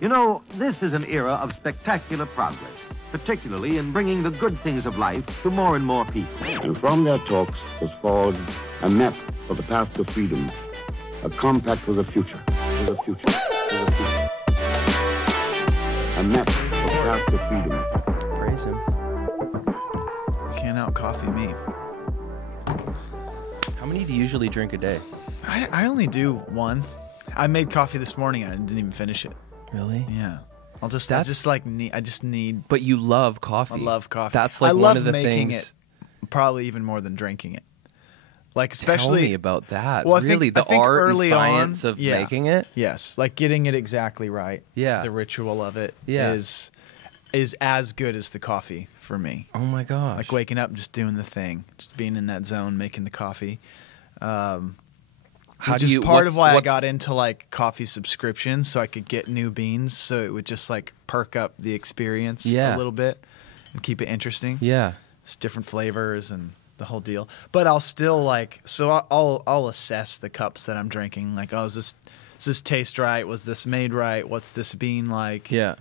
You know, this is an era of spectacular progress, particularly in bringing the good things of life to more and more people. And from their talks was forged a map for the path to freedom, a compact for the future, for the future, for the future. A map for the path to freedom. Praise him. You can't out-coffee me. How many do you usually drink a day? I only do one. I made coffee this morning and I didn't even finish it. Really? Yeah. I just need. But you love coffee. I love coffee. That's like I one love of the making things. It, probably even more than drinking it. Like especially. Tell me about that. Well, really, I think the art and early science on, of making it. Yes, like getting it exactly right. Yeah. The ritual of it Yeah. is as good as the coffee for me. Oh my gosh. Like waking up, just doing the thing, just being in that zone, making the coffee. How Which do is you? part of why I what's- got into like coffee subscriptions, so I could get new beans, so it would just like perk up the experience Yeah. a little bit and keep it interesting. Yeah. Just different flavors and the whole deal. But I'll still like, so I'll assess the cups that I'm drinking. Like, oh, does this taste right? Was this made right? What's this bean like? Yeah.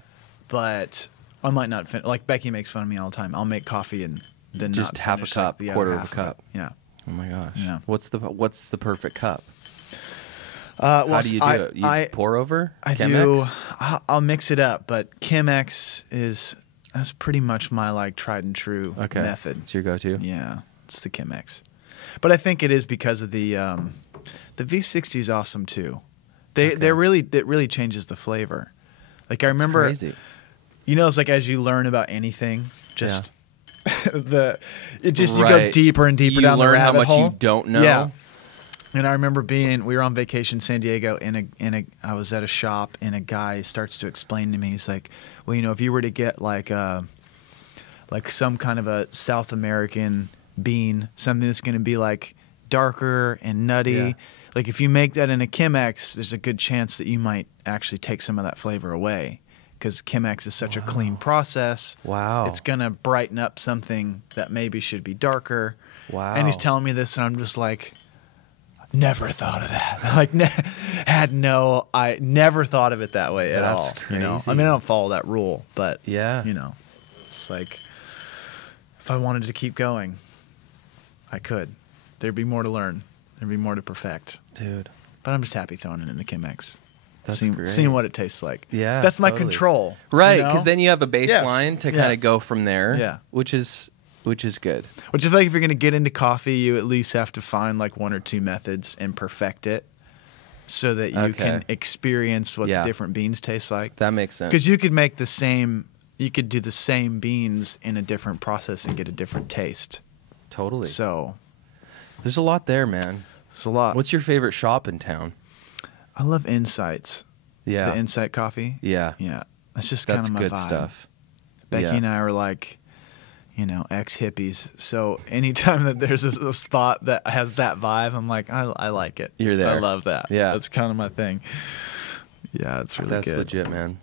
But I might not finish. Like Becky makes fun of me all the time. I'll make coffee and then Just not half a finish, like, cup, the other quarter of half a cup. Yeah. Oh my gosh. Yeah. What's the perfect cup? Well, How do you do it? You pour over? I Chemex? do. I'll mix it up, but Chemex that's pretty much my like tried and true method. It's your go-to. Yeah, it's the Chemex. But I think it is because of the V60 is awesome too. It really changes the flavor. Like I remember, crazy. You know, it's like as you learn about anything, just you go Right. deeper and deeper You down the learn how rabbit much hole. you don't know. Yeah. And I remember we were on vacation in San Diego, I was at a shop, and a guy starts to explain to me, he's like, well, you know, if you were to get like some kind of a South American bean, something that's going to be like darker and nutty, Yeah. like if you make that in a Chemex, there's a good chance that you might actually take some of that flavor away, because Chemex is such a clean process. Wow. It's going to brighten up something that maybe should be darker. Wow. And he's telling me this, and I'm just like, never thought of that. Like, I never thought of it that way at all. That's crazy. You know? I mean, I don't follow that rule, but Yeah. you know, it's like if I wanted to keep going, I could. There'd be more to learn. There'd be more to perfect. Dude. But I'm just happy throwing it in the Chemex. That's seeing, great. Seeing what it tastes like. Yeah, that's my totally. control. Right, you know? because then you have a baseline Yes. to Yeah. kind of go from there. Yeah. Which is good. Which I feel like if you're going to get into coffee, you at least have to find like one or two methods and perfect it so that you can experience what Yeah. the different beans taste like. That makes sense. Because you could do the same beans in a different process and get a different taste. Totally. So There's a lot there, man. it's a lot. What's your favorite shop in town? I love Insights. Yeah. The Insight coffee. Yeah. Yeah. That's just kind That's of my good vibe. stuff. Becky Yeah. and I are like, you know, ex-hippies. So anytime that there's a spot that has that vibe, I'm like, I like it. You're there. I love that. Yeah. That's kind of my thing. Yeah, it's really That's good. legit, man.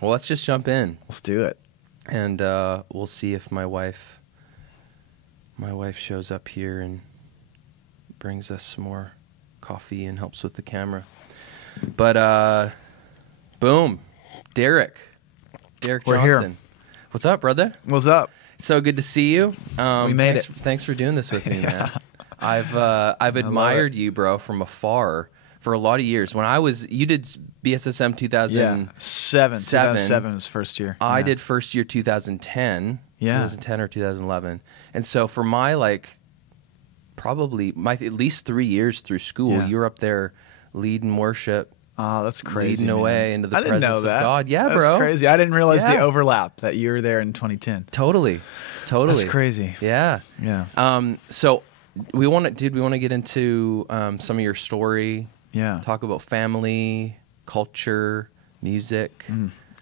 Well, let's just jump in. Let's do it. And we'll see if my wife shows up here and brings us some more coffee and helps with the camera. But boom, Derek We're Johnson. here. What's up, brother? What's up? So good to see you. We made it. Thanks for doing this with me, man. I've admired you, bro, from afar for a lot of years. You did BSSM 2007. 2007 was first year. I Yeah. did first year 2010. Yeah. 2010 or 2011. And so for my probably at least 3 years through school, Yeah. you were up there leading worship, Oh, that's crazy. leading man. away into the I didn't presence know that. of God. Yeah, That's bro. crazy. I didn't realize the Yeah. overlap that you were there in 2010. Totally. That's crazy. Yeah. Yeah. So we want to get into some of your story, Yeah. talk about family, culture, music,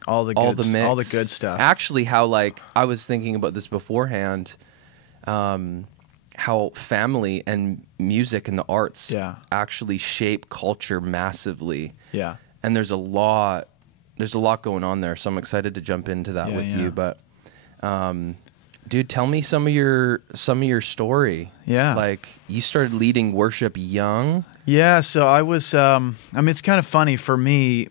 All the all the mix, all the good stuff. Actually, how I was thinking about this beforehand, how family and music and the arts Yeah. actually shape culture massively. Yeah. And there's a lot going on there, so I'm excited to jump into that Yeah, with yeah. you. But dude, tell me some of your story. Yeah. Like you started leading worship young. Yeah, so I was I mean it's kind of funny for me,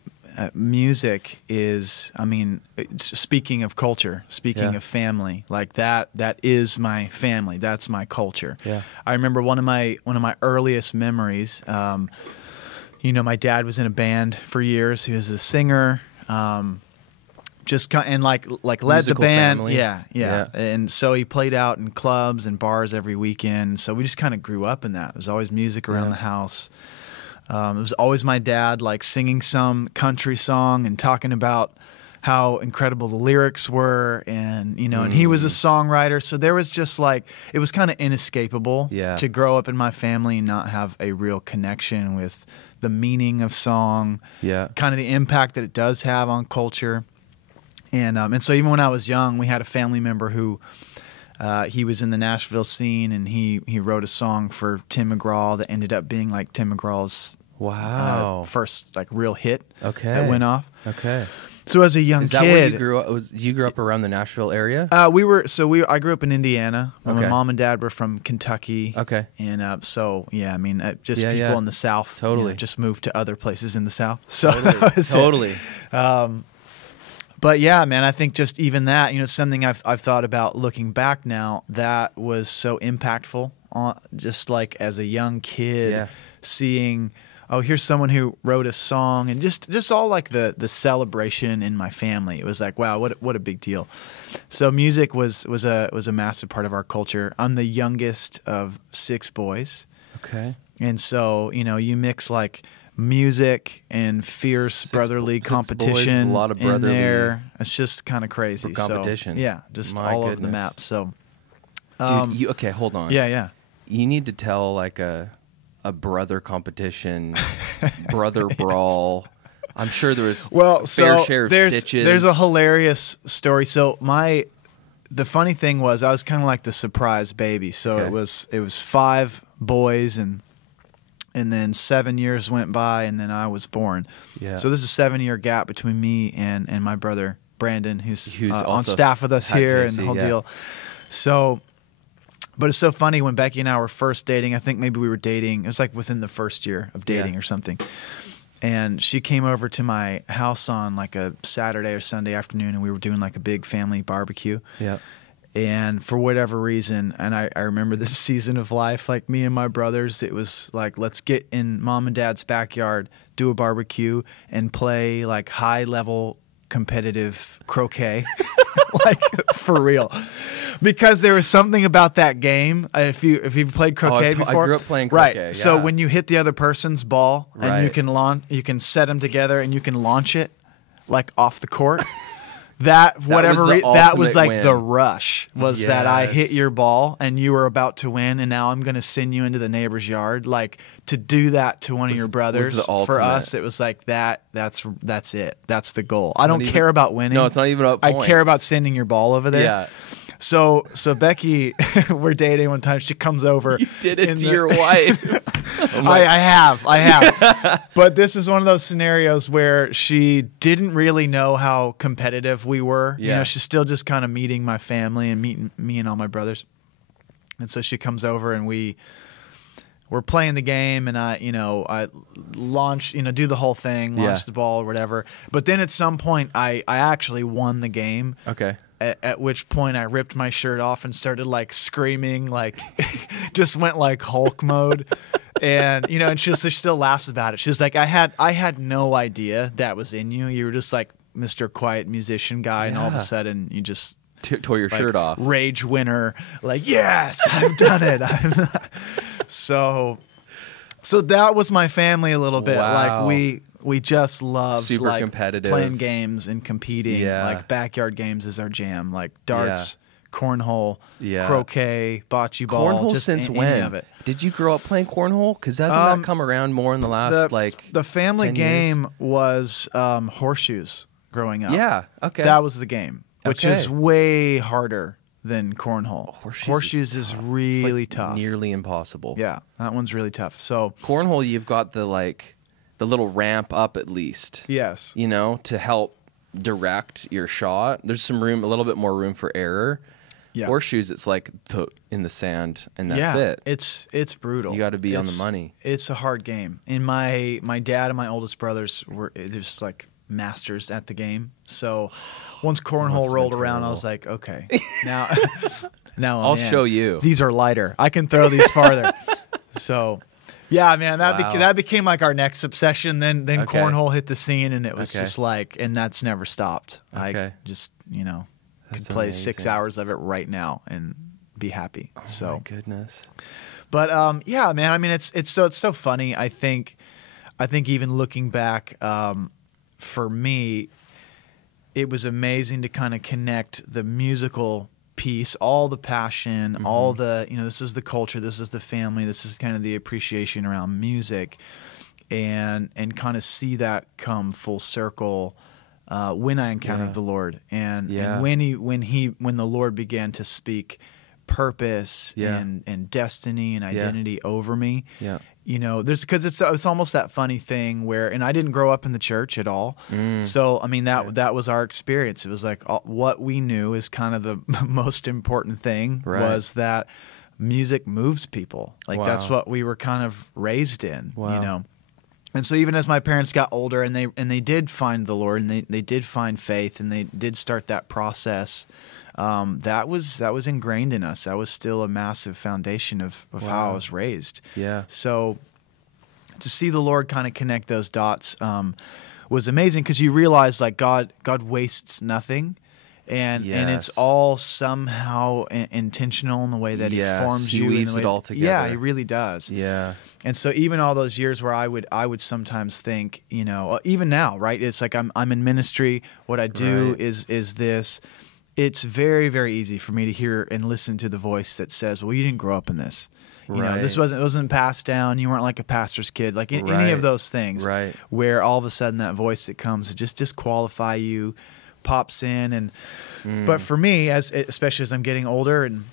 music is, I mean, speaking of culture, speaking of family, like that is my family. That's my culture. Yeah. I remember one of my earliest memories, you know, my dad was in a band for years. He was a singer, and led the band. Family. Yeah. And so he played out in clubs and bars every weekend. So we just kind of grew up in that. There was always music around the house. It was always my dad like singing some country song and talking about how incredible the lyrics were, and you know, and he was a songwriter, so there was just like, it was kind of inescapable to grow up in my family and not have a real connection with the meaning of song, kind of the impact that it does have on culture, and so even when I was young, we had a family member who. He was in the Nashville scene, and he wrote a song for Tim McGraw that ended up being like Tim McGraw's first like real hit. That went off. So as a young kid, is that where you grew up? You grew up around the Nashville area? I grew up in Indiana. My mom and dad were from Kentucky. And so yeah, I mean, just people in the South. Totally. You know, just moved to other places in the South. So totally. But yeah, man, I think just even that, you know, something I've thought about looking back now, that was so impactful on just like as a young kid seeing, oh, here's someone who wrote a song, and just all like the celebration in my family. It was like, wow, what a big deal. So music was a massive part of our culture. I'm the youngest of 6 boys. And so, you know, you mix like music and fierce brotherly competition, boys, a lot of brotherly in there. It's just kind of crazy. Competition. So, yeah, just all over the map. So, dude, okay, hold on. Yeah. You need to tell like a brother competition, brother brawl. I'm sure there was a fair share of stitches. There's a hilarious story. So the funny thing was I was kind of like the surprise baby. So it was 5 boys and then 7 years went by, and then I was born. So there's a 7-year gap between me and my brother Brandon, who's on staff with us here, and the whole deal. So, but it's so funny when Becky and I were first dating. I think maybe we were dating. It was like within the first year of dating or something. And she came over to my house on like a Saturday or Sunday afternoon, and we were doing like a big family barbecue. And for whatever reason, and I remember this season of life, like me and my brothers, it was like, let's get in mom and dad's backyard, do a barbecue, and play like high-level competitive croquet, like for real. Because there was something about that game. If you've played croquet before, I grew up playing croquet. Right. So when you hit the other person's ball and you can set them together and you can launch it like off the court. That was like win. The rush was that I hit your ball and you were about to win, and now I'm going to send you into the neighbor's yard. Like, to do that to one of your brothers, for us, it was like that's it. That's the goal. I don't care about winning. No, it's not even about points. I care about sending your ball over there. Yeah. So Becky, we're dating one time. She comes over. You did it to your wife. I have. But this is one of those scenarios where she didn't really know how competitive we were. You know, she's still just kind of meeting my family and meeting me and all my brothers. And so she comes over and we're playing the game, and I launch, do the whole thing, launch the ball or whatever. But then at some point I actually won the game. Okay. At which point I ripped my shirt off and started like screaming, like just went like Hulk mode. And and she still laughs about it. She's like, I had no idea that was in you. You were just like Mr. Quiet musician guy, and all of a sudden you just tore your shirt off. Rage winner, like, yes, I've done it. So that was my family a little bit. Wow. Like we just loved super like competitive, playing games and competing. Like backyard games is our jam. Like darts, cornhole, croquet, bocce ball. Cornhole just since any when? of it. Did you grow up playing cornhole? Because hasn't that come around more in the last the family 10 game years? Was horseshoes growing up. Yeah, okay. That was the game, which is way harder than cornhole. Horseshoes is really tough. Nearly impossible. Yeah, that one's really tough. So cornhole, you've got the little ramp up at least. Yes. To help direct your shot. There's some room, a little bit more room for error. Yeah. Horseshoes, it's like in the sand, and that's it. It's brutal. You got to be on the money. It's a hard game. And my dad and my oldest brothers were just like masters at the game. So once cornhole rolled around, I was like, okay, now I'll show you. These are lighter. I can throw these farther. So, yeah, man, that became like our next obsession. Then cornhole hit the scene, and it was just like, and that's never stopped. I just, could play amazing. 6 hours of it right now and be happy. Oh my goodness. But yeah, man, I mean, it's so funny. I think even looking back, for me, it was amazing to kind of connect the musical piece, all the passion, all the, this is the culture, this is the family, this is kind of the appreciation around music, and kind of see that come full circle when I encountered the Lord, and when the Lord began to speak purpose and destiny and identity over me. Because it's almost that funny thing where, and I didn't grow up in the church at all. So, I mean, that was our experience. It was like what we knew is kind of the most important thing was that music moves people. Like that's what we were kind of raised in, And so even as my parents got older and they did find the Lord and they did find faith and they did start that process, that was ingrained in us. That was still a massive foundation of how I was raised. Yeah. So to see the Lord kind of connect those dots was amazing, because you realize like God wastes nothing, and it's all somehow intentional in the way that He forms you. He weaves it all together. Yeah, He really does. Yeah. And so even all those years where I would sometimes think, even now, right? It's like I'm in ministry. What I do is this. It's very, very easy for me to hear and listen to the voice that says, well, you didn't grow up in this. This wasn't passed down. You weren't like a pastor's kid, like any of those things, where all of a sudden that voice that comes to just disqualify you pops in. But for me, especially as I'm getting older and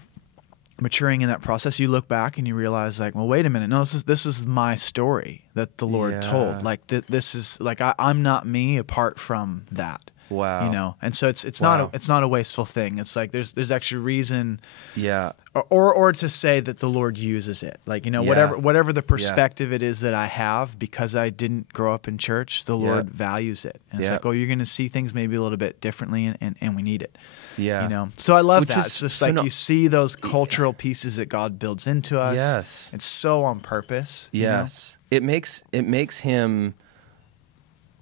maturing in that process, you look back and you realize like, well, wait a minute. No, this is my story that the Lord told. Like this is like, I'm not me apart from that. Wow. And so it's not a wasteful thing. It's like there's actually reason. Yeah. Or to say that the Lord uses it. Like, whatever the perspective it is that I have, because I didn't grow up in church, the Lord values it. And it's like, oh, you're going to see things maybe a little bit differently, and we need it. Yeah. So I love that. It's just like you see those cultural pieces that God builds into us. Yes. It's so on purpose. Yes. It makes Him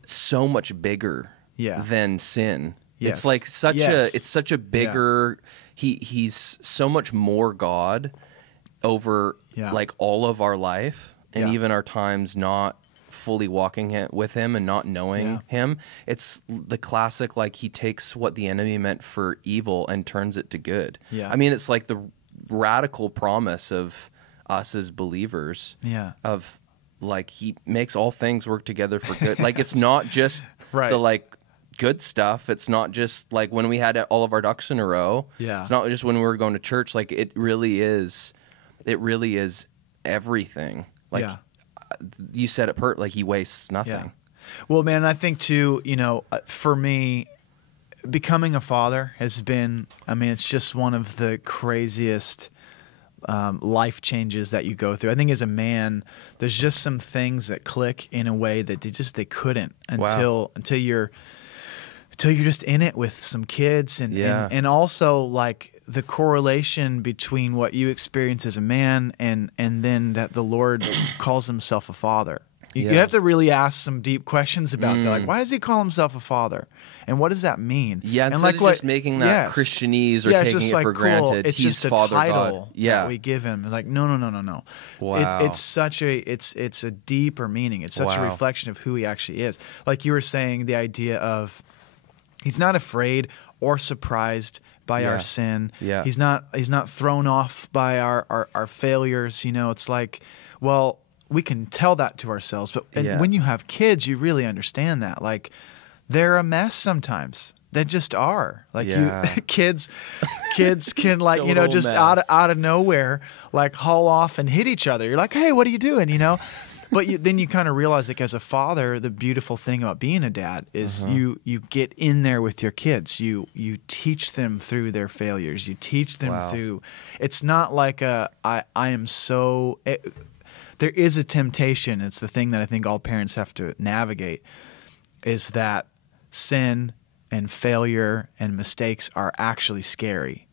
so much bigger than sin. It's like such a bigger he's so much more God over like all of our life, and even our times not fully walking with Him and not knowing Him. It's the classic, like He takes what the enemy meant for evil and turns it to good. I mean, it's like the radical promise of us as believers of like He makes all things work together for good. Like it's not just the like good stuff. It's not just like when we had all of our ducks in a row. It's not just when we were going to church. Like it really is everything. Like you said it like He wastes nothing. Well, man, I think too, for me, becoming a father has been, I mean, it's just one of the craziest life changes that you go through. I think as a man, there's just some things that click in a way that they couldn't until you're just in it with some kids, and also like the correlation between what you experience as a man and then that the Lord calls Himself a father. You have to really ask some deep questions about that. Like, why does He call Himself a father? And what does that mean? Yeah, and instead of just making that Christianese or taking it for granted, it's He's just a Father title God. that we give Him. Like, no. Wow. It's such it's a deeper meaning. It's such a reflection of who He actually is. Like you were saying, the idea of He's not afraid or surprised by our sin. He's not thrown off by our failures. It's like, well, we can tell that to ourselves, but when you have kids, you really understand that. Like, they're a mess sometimes. They just are. Like kids can like just out of nowhere like haul off and hit each other. You're like, hey, what are you doing? But then you kind of realize, like, as a father, the beautiful thing about being a dad is you get in there with your kids. You teach them through their failures. You teach them through. It's not like I am so. There is a temptation. It's the thing that I think all parents have to navigate. Is that sin and failure and mistakes are actually scary.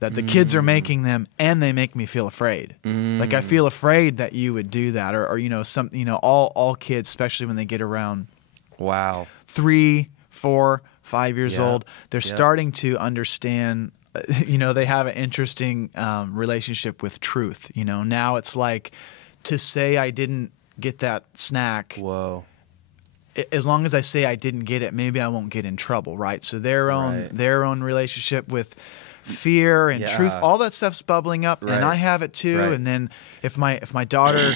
That the kids are making them, and they make me feel afraid. Like I feel afraid that you would do that, or all kids, especially when they get around 3, 4, 5 years old, they're starting to understand. They have an interesting relationship with truth. Now it's like, to say I didn't get that snack. Whoa. As long as I say I didn't get it, maybe I won't get in trouble, right? So their own relationship with fear and truth, all that stuff's bubbling up, and I have it too. And then if my daughter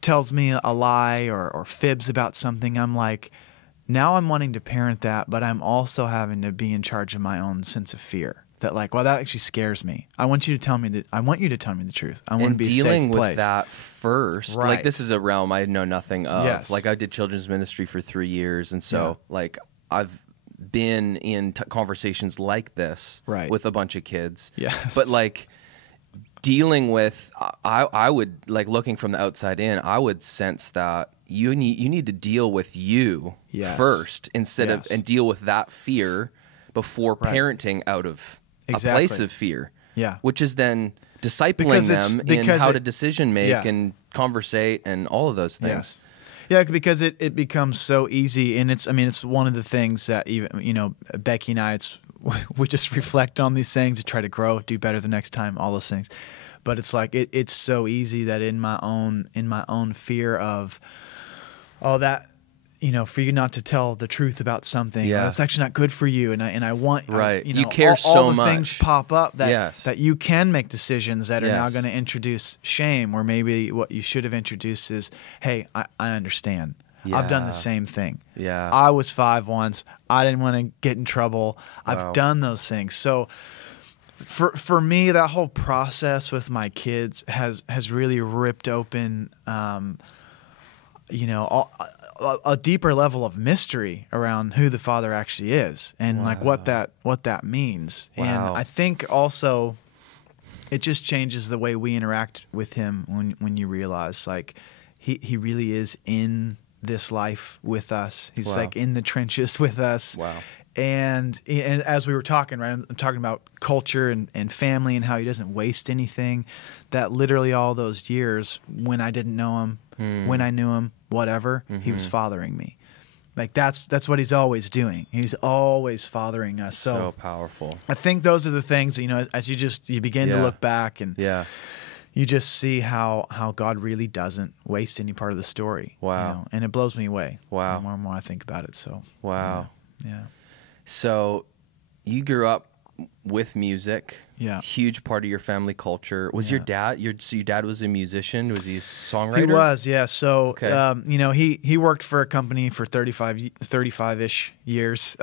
tells me a lie or fibs about something, I'm like, now I'm wanting to parent that, but I'm also having to be in charge of my own sense of fear. That like, well, that actually scares me. I want you to tell me that. I want you to tell me the truth. I want to be a safe place. And dealing with that first, like this is a realm I know nothing of. Yes. Like I did children's ministry for 3 years, and so like I've been in conversations like this with a bunch of kids. But like dealing with, I would, like, looking from the outside in, I would sense that you need to deal with you first instead of, and deal with that fear before parenting out of a place of fear. Which is then discipling them in how to decision make and conversate and all of those things. Yeah, because it becomes so easy, and it's one of the things that even Becky and I, we just reflect on these things to try to grow, do better the next time, all those things. But it's like it's so easy that in my own fear of that, for you not to tell the truth about something, that's actually not good for you, and I want you care all so the things much. pop up that you can make decisions that are now going to introduce shame, or maybe what you should have introduced is, hey, I understand. I've done the same thing. I was 5 once. I didn't want to get in trouble. I've done those things. So for me, that whole process with my kids has really ripped open a deeper level of mystery around who the Father actually is, and like what that means. And I think also it just changes the way we interact with him when you realize like he really is in this life with us. He's like in the trenches with us. And as we were talking, right, I'm talking about culture and family and how he doesn't waste anything. That literally all those years when I didn't know him, when I knew him, whatever, he was fathering me. Like that's what he's always doing. He's always fathering us. So powerful. I think those are the things that, as you begin to look back and you just see how God really doesn't waste any part of the story. And it blows me away. The more and more I think about it. So So you grew up with music. Huge part of your family culture. Was your dad your dad was a musician? Was he a songwriter? He was, yeah. So he worked for a company for 35-ish years.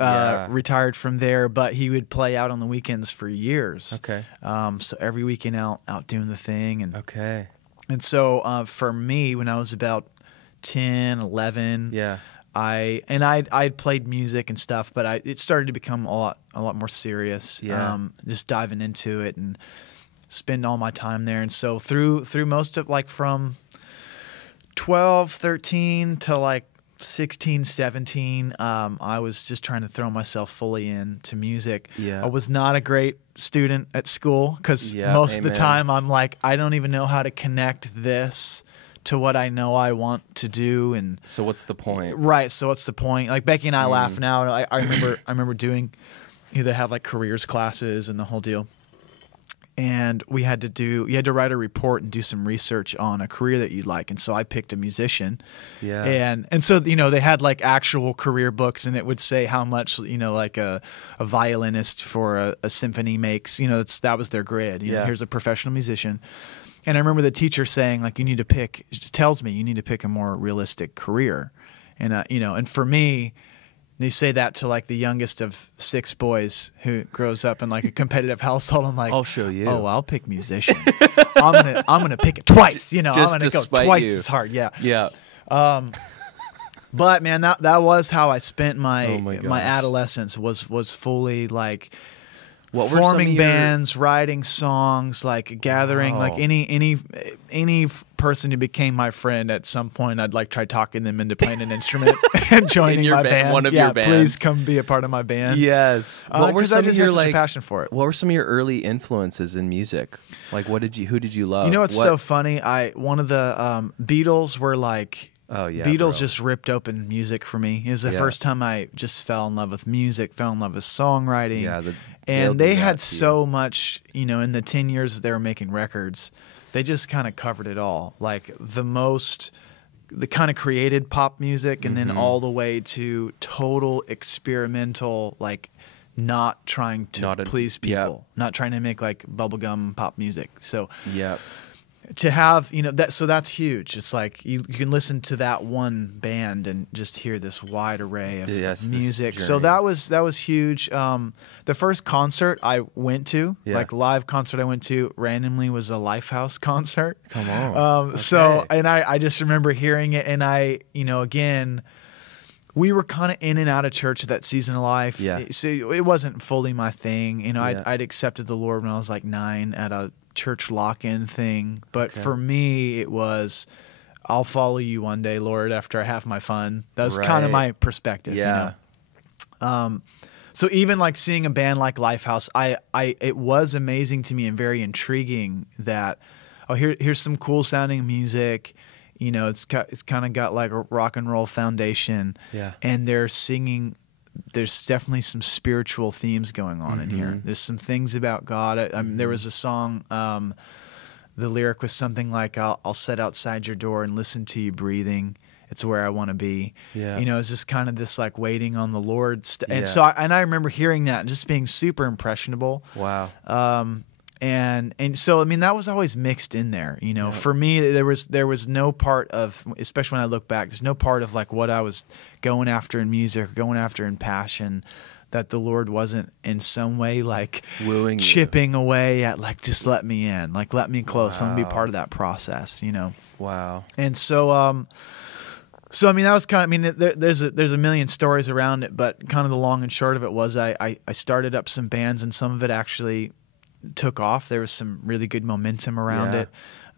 Retired from there, but he would play out on the weekends for years. So every weekend out doing the thing, and so for me, when I was about 10, 11, I'd played music and stuff, but it started to become a lot more serious. Just diving into it and spend all my time there. And so through most of like from 12, 13 to like 16, 17, I was just trying to throw myself fully into music. I was not a great student at school because most of the time I'm like, I don't even know how to connect this to what I know I want to do. And so what's the point? Right. So what's the point? Like Becky and I laugh now. I remember doing, they have like careers classes and the whole deal. And you had to write a report and do some research on a career that you'd like. And so I picked a musician. And so, they had like actual career books, and it would say how much, like a violinist for a symphony makes, that was their grid. Here's a professional musician. And I remember the teacher saying, like, you need to pick a more realistic career. And, and for me, they say that to like the youngest of 6 boys who grows up in like a competitive household. I'm like, I'll show you. Oh, I'll pick musician. I'm gonna pick it twice. I'm gonna go twice as hard. But man, that was how I spent my adolescence. Was fully like forming bands, writing songs, like gathering, like any person who became my friend at some point, I'd like try talking them into playing an instrument and joining my band. One of your bands. Please come be a part of my band. Yes. What were some of your like passion for it? What were some of your early influences in music? Like, who did you love? You know what's so funny? One of the Beatles were like. Oh yeah, Beatles just ripped open music for me. It was the first time I just fell in love with music, fell in love with songwriting. Yeah, and they had so much, you know, in the 10 years that they were making records, they just kind of covered it all. Like the kind of created pop music, and then all the way to total experimental, like not trying to please people, not trying to make like bubblegum pop music. So to have, you know, that's huge. It's like you can listen to that one band and just hear this wide array of music. So that was huge. The first concert I went to, like live concert I went to randomly, was a Lifehouse concert. Come on. So, and I just remember hearing it, and you know, again, we were kind of in and out of church at that season of life. Yeah. So it wasn't fully my thing. You know, I'd accepted the Lord when I was like 9 at a church lock-in thing, but for me it was, I'll follow you one day, Lord, after I have my fun. That was kind of my perspective. You know? So even like seeing a band like Lifehouse, it was amazing to me and very intriguing that here's some cool sounding music. You know, it's kind of got like a rock and roll foundation. Yeah, and they're singing. There's definitely some spiritual themes going on in here. There's some things about God. There was a song, the lyric was something like, I'll sit outside your door and listen to you breathing. It's where I want to be. Yeah. You know, it's just kind of this like waiting on the Lord. And so I remember hearing that and just being super impressionable. Wow. And so, I mean, that was always mixed in there, you know. For me, there was no part of, especially when I look back, there's no part of like what I was going after in music, or going after in passion, that the Lord wasn't in some way like wooing chipping away at, like, just let me in, like let me close. I'm gonna be part of that process, you know. Wow. And so, so I mean, that was kind of, I mean, there's a million stories around it, but kind of the long and short of it was I started up some bands, and some of it actually took off. There was some really good momentum around it,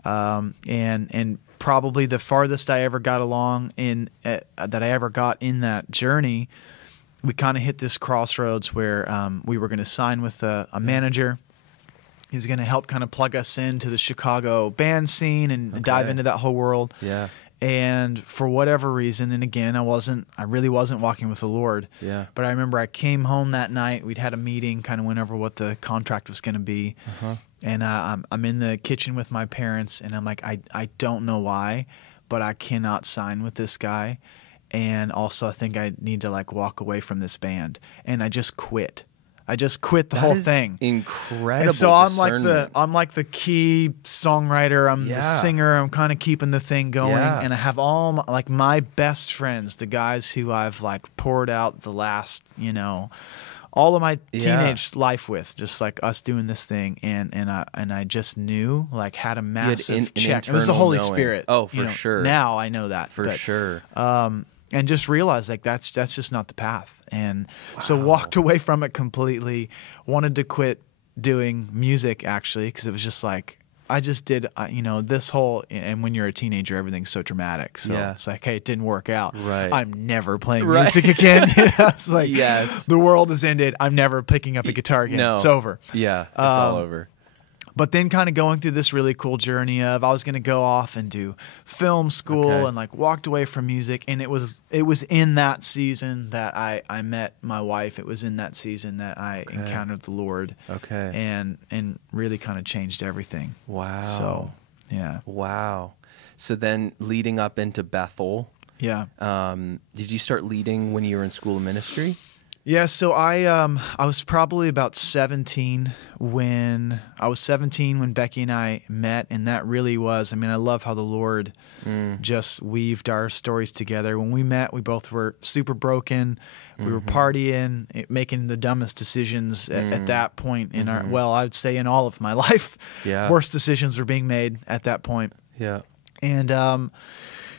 and probably the farthest I ever got along that I ever got in that journey, we kind of hit this crossroads where we were going to sign with a manager. He was going to help kind of plug us into the Chicago band scene and dive into that whole world. Yeah. And for whatever reason, and again, I really wasn't walking with the Lord. Yeah. But I remember I came home that night. We'd had a meeting, kind of went over what the contract was going to be. And I'm in the kitchen with my parents, and I'm like, I don't know why, but I cannot sign with this guy. And also, I think I need to like walk away from this band. And I just quit. I just quit the whole thing. Incredible. And so I'm like the key songwriter. I'm the singer. I'm kind of keeping the thing going. And I have all my best friends, the guys who I've like poured out the last, you know, all of my teenage life with, just like us doing this thing. And I just knew, like, had a massive check. It was the Holy Spirit. Oh, for sure. Now I know that. For sure. And just realized like that's just not the path, and so walked away from it completely. Wanted to quit doing music, actually, because it was just like I just did, you know, this whole, and when you're a teenager, everything's so dramatic. So it's like, hey, it didn't work out. Right. I'm never playing music again. It's like, the world has ended. I'm never picking up a guitar again. No. It's over. Yeah, it's all over. But then kind of going through this really cool journey of I was going to go off and do film school and like walked away from music. And it was in that season that I met my wife. It was in that season that I encountered the Lord. And really kind of changed everything. Wow. So, yeah. Wow. So then leading up into Bethel. Yeah. Did you start leading when you were in school of ministry? Yeah, so I was probably about 17 when Becky and I met, and that really was, I mean, I love how the Lord just weaved our stories together. When we met, we both were super broken. We were partying, making the dumbest decisions at that point in our, well, I would say in all of my life. Yeah. Worst decisions were being made at that point. Yeah. And,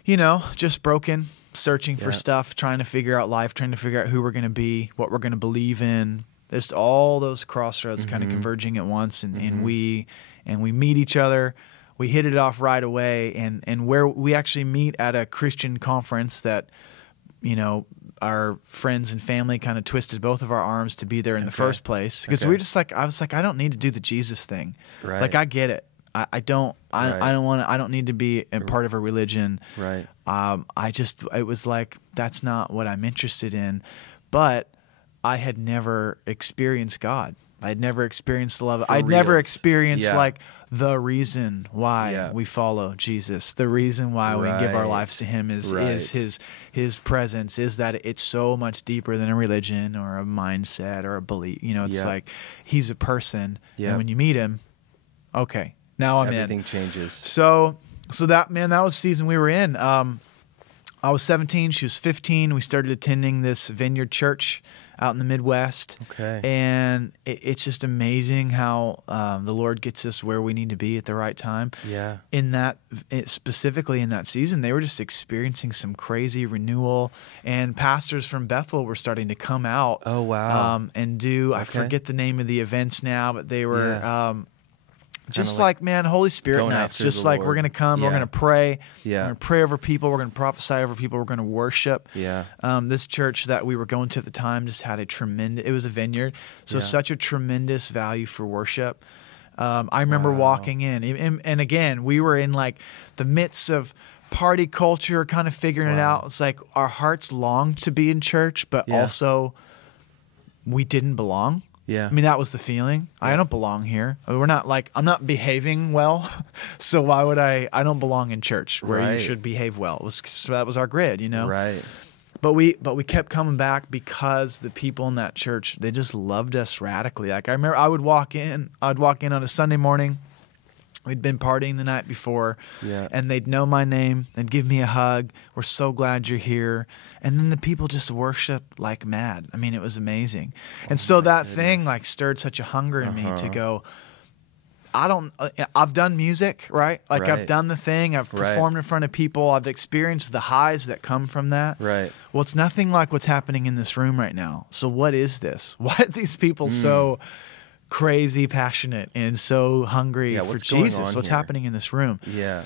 you know, just broken. Searching for stuff, trying to figure out life, trying to figure out who we're going to be, what we're going to believe in. There's all those crossroads kind of converging at once, and we meet each other. We hit it off right away, and where we actually meet at a Christian conference that, you know, our friends and family kind of twisted both of our arms to be there in the first place, because we were just like, I was like, I don't need to do the Jesus thing. Right. Like, I get it. I don't need to be a part of a religion. Right. It was like, that's not what I'm interested in. But I had never experienced God. I'd never experienced the love. I'd never experienced like the reason why we follow Jesus. The reason why we give our lives to him is his presence, is that it's so much deeper than a religion or a mindset or a belief. You know, it's like he's a person. And when you meet him, okay, now I'm Everything in. changes. So that, man, that was the season we were in. I was 17. She was 15. We started attending this Vineyard Church out in the Midwest. Okay. And it's just amazing how the Lord gets us where we need to be at the right time. Yeah. Specifically in that season, they were just experiencing some crazy renewal, and pastors from Bethel were starting to come out. Oh, wow. And do, I forget the name of the events now, but they were just like, man, Holy Spirit nights. Just like, we're going to come, we're going to pray. We're going to pray over people. We're going to prophesy over people. We're going to worship. This church that we were going to at the time just had it was a vineyard. So such a tremendous value for worship. I remember walking in, and again, we were in like the midst of party culture, kind of figuring it out. It's like our hearts longed to be in church, but also we didn't belong. Yeah. I mean, that was the feeling. Yeah. I don't belong here. We're not like, I'm not behaving well. So why would I don't belong in church where you should behave well. So that was our grid, you know? Right. But we kept coming back because the people in that church, they just loved us radically. Like, I remember I'd walk in on a Sunday morning. We'd been partying the night before, and they'd know my name. They'd give me a hug. We're so glad you're here. And then the people just worshiped like mad. I mean, it was amazing. And so that thing like stirred such a hunger in me to go, I've done music, right? Like I've done the thing. I've performed in front of people. I've experienced the highs that come from that. Right. Well, it's nothing like what's happening in this room right now. So what is this? Why are these people so crazy passionate and so hungry for Jesus? What's happening in this room? Yeah.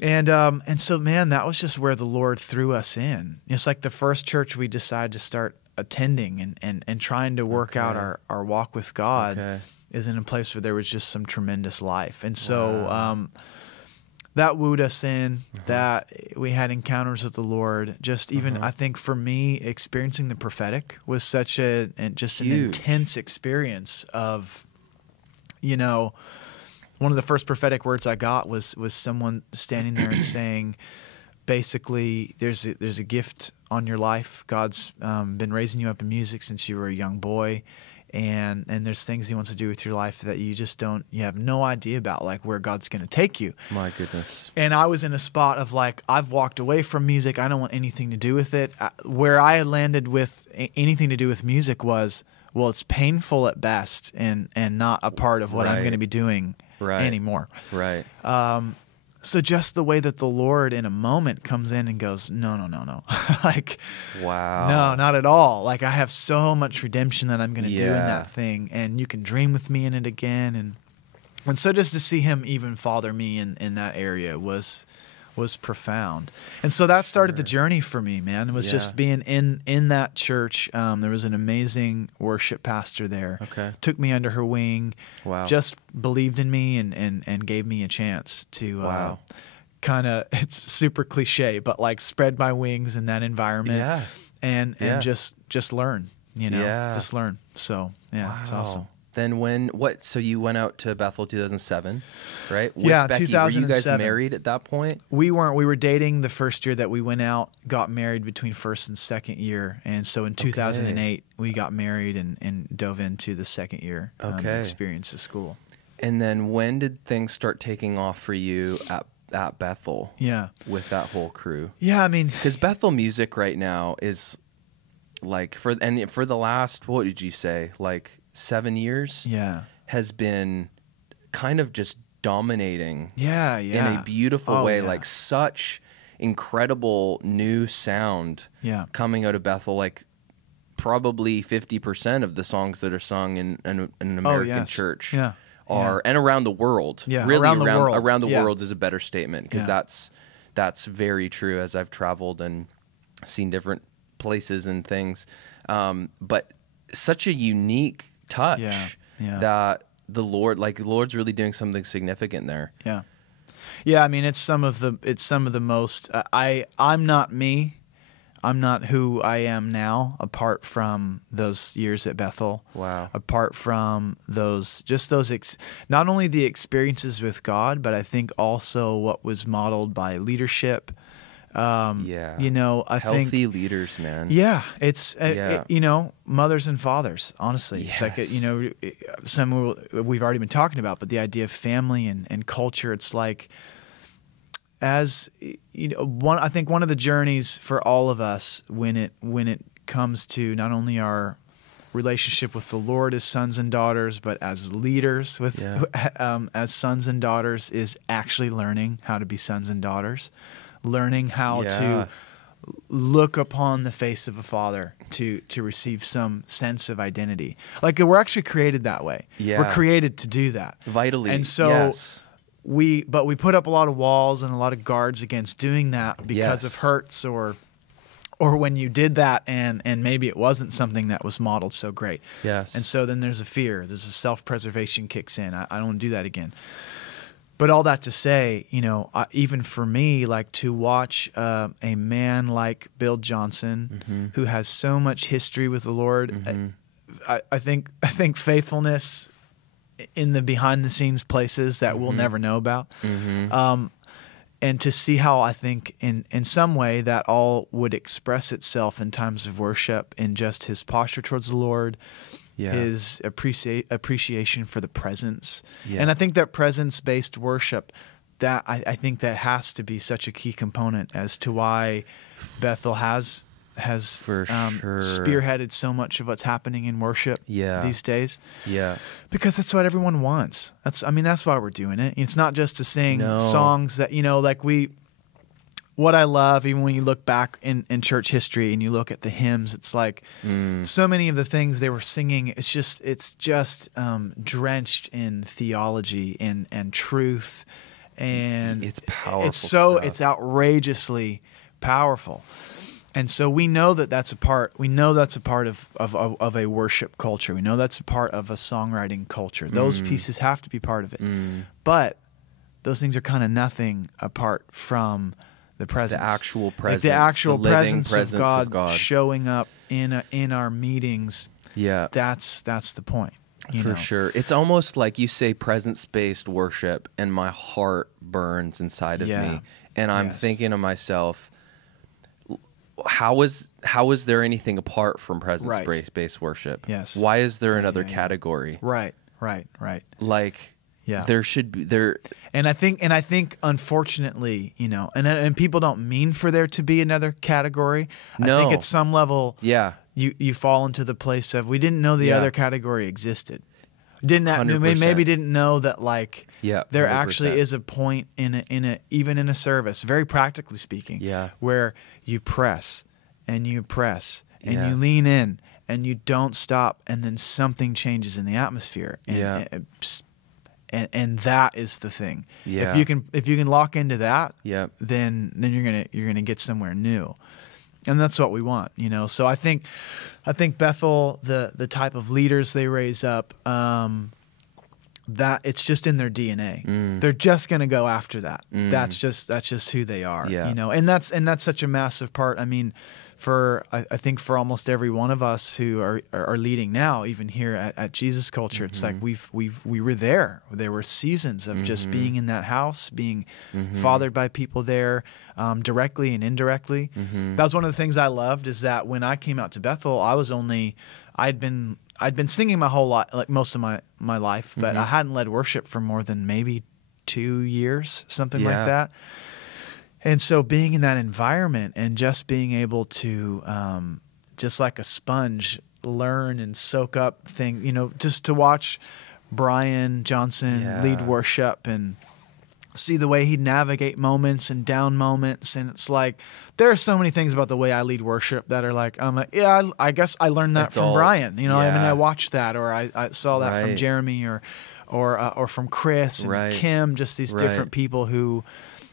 And so, man, that was just where the Lord threw us in. It's like the first church we decided to start attending and trying to work out our walk with God is in a place where there was just some tremendous life. And so that wooed us in, that we had encounters with the Lord. Just even, I think for me, experiencing the prophetic was such an intense experience of, you know, one of the first prophetic words I got was someone standing there and saying, basically, there's a gift on your life. God's been raising you up in music since you were a young boy. And there's things he wants to do with your life that you have no idea about, like where God's going to take you. My goodness. And I was in a spot of like, I've walked away from music. I don't want anything to do with it. Where I had landed with anything to do with music was, well, it's painful at best and not a part of what I'm going to be doing anymore. Right. So just the way that the Lord in a moment comes in and goes, no. Like, wow. No, not at all. Like, I have so much redemption that I'm going to do in that thing, and you can dream with me in it again. And so just to see him even father me in that area was profound. And so that started the journey for me, man. It was just being in that church. There was an amazing worship pastor there. Okay. Took me under her wing. Wow. Just believed in me and gave me a chance to kind of, it's super cliche, but like spread my wings in that environment and just learn, you know, just learn. So it's awesome. Then so you went out to Bethel 2007, right? With Becky. 2007. Were you guys married at that point? We weren't. We were dating the first year that we went out, got married between first and second year. And so in 2008, we got married and dove into the second year experience of school. And then when did things start taking off for you at Bethel? Yeah. With that whole crew? Yeah, I mean. Because Bethel music right now is like, for the last, what did you say, like 7 years, has been kind of just dominating in a beautiful way, like such incredible new sound coming out of Bethel. Like probably 50% of the songs that are sung in an American church are, and around the world. Yeah, really around the world. Around the world is a better statement, because that's very true as I've traveled and seen different places and things. But such a unique touch that the Lord's really doing something significant there. Yeah. Yeah, I mean, it's some of the most I'm not me. I'm not who I am now, apart from those years at Bethel. Wow. Apart from not only the experiences with God, but I think also what was modeled by leadership. You know, I think healthy leaders, man. Yeah, it's you know, mothers and fathers. Honestly, it's like, you know, some we've already been talking about, but the idea of family and culture. It's like, as you know, I think one of the journeys for all of us when it comes to not only our relationship with the Lord as sons and daughters, but as leaders as sons and daughters, is actually learning how to be sons and daughters, learning how to look upon the face of a father to receive some sense of identity. Like, we're actually created that way. Yeah. We're created to do that. Vitally. And so we put up a lot of walls and a lot of guards against doing that because of hurts or when you did that and maybe it wasn't something that was modeled so great. Yes. And so then there's a fear. There's a self-preservation kicks in. I don't want to do that again. But all that to say, you know, even for me, like, to watch a man like Bill Johnson, who has so much history with the Lord, I think faithfulness in the behind-the-scenes places that we'll never know about, and to see how, I think, in some way, that all would express itself in times of worship in just his posture towards the Lord, his appreciation for the presence. And I think that presence-based worship, that I think that has to be such a key component as to why Bethel has spearheaded so much of what's happening in worship these days. Yeah. Because that's what everyone wants. That's why we're doing it. It's not just to sing songs that, you know, like what I love, even when you look back in church history and you look at the hymns, it's like so many of the things they were singing, it's just drenched in theology and truth, and it's powerful. It's outrageously powerful. And so we know that's a part. We know that's a part of a worship culture. We know that's a part of a songwriting culture. Those pieces have to be part of it. But those things are kind of nothing apart from the presence, the actual presence, like the actual presence of God showing up in our meetings. Yeah, that's the point. For sure. It's almost like you say presence-based worship, and my heart burns inside of me, and I'm thinking to myself, how is there anything apart from presence-based worship? Yes. Why is there another category? Right. Like, there should be there. And I think unfortunately, you know, and people don't mean for there to be another category. I think at some level, you fall into the place of, we didn't know the other category existed. Didn't know that, like, there 100%. Actually is a point even in a service, very practically speaking, where you press and you you lean in and you don't stop, and then something changes in the atmosphere. And that is the thing. Yeah. If you can lock into that, then you're gonna get somewhere new. And that's what we want, you know. So I think Bethel, the type of leaders they raise up, that it's just in their DNA. They're just going to go after that. That's just who they are, you know. And that's such a massive part. I mean, I think for almost every one of us who are leading now, even here at Jesus Culture, it's like we were there. There were seasons of just being in that house, being fathered by people there, directly and indirectly. That was one of the things I loved, is that when I came out to Bethel, I'd been singing my whole life, like most of my life, but I hadn't led worship for more than maybe 2 years, something like that. And so being in that environment and just being able to, just like a sponge, learn and soak up things, you know, just to watch Brian Johnson lead worship, and see the way he'd navigate moments and down moments. And it's like, there are so many things about the way I lead worship that are like, I'm like, yeah, I guess I learned that from Brian. You know, I mean, I watched that, or I saw that from Jeremy, or from Chris and Kim, just these different people who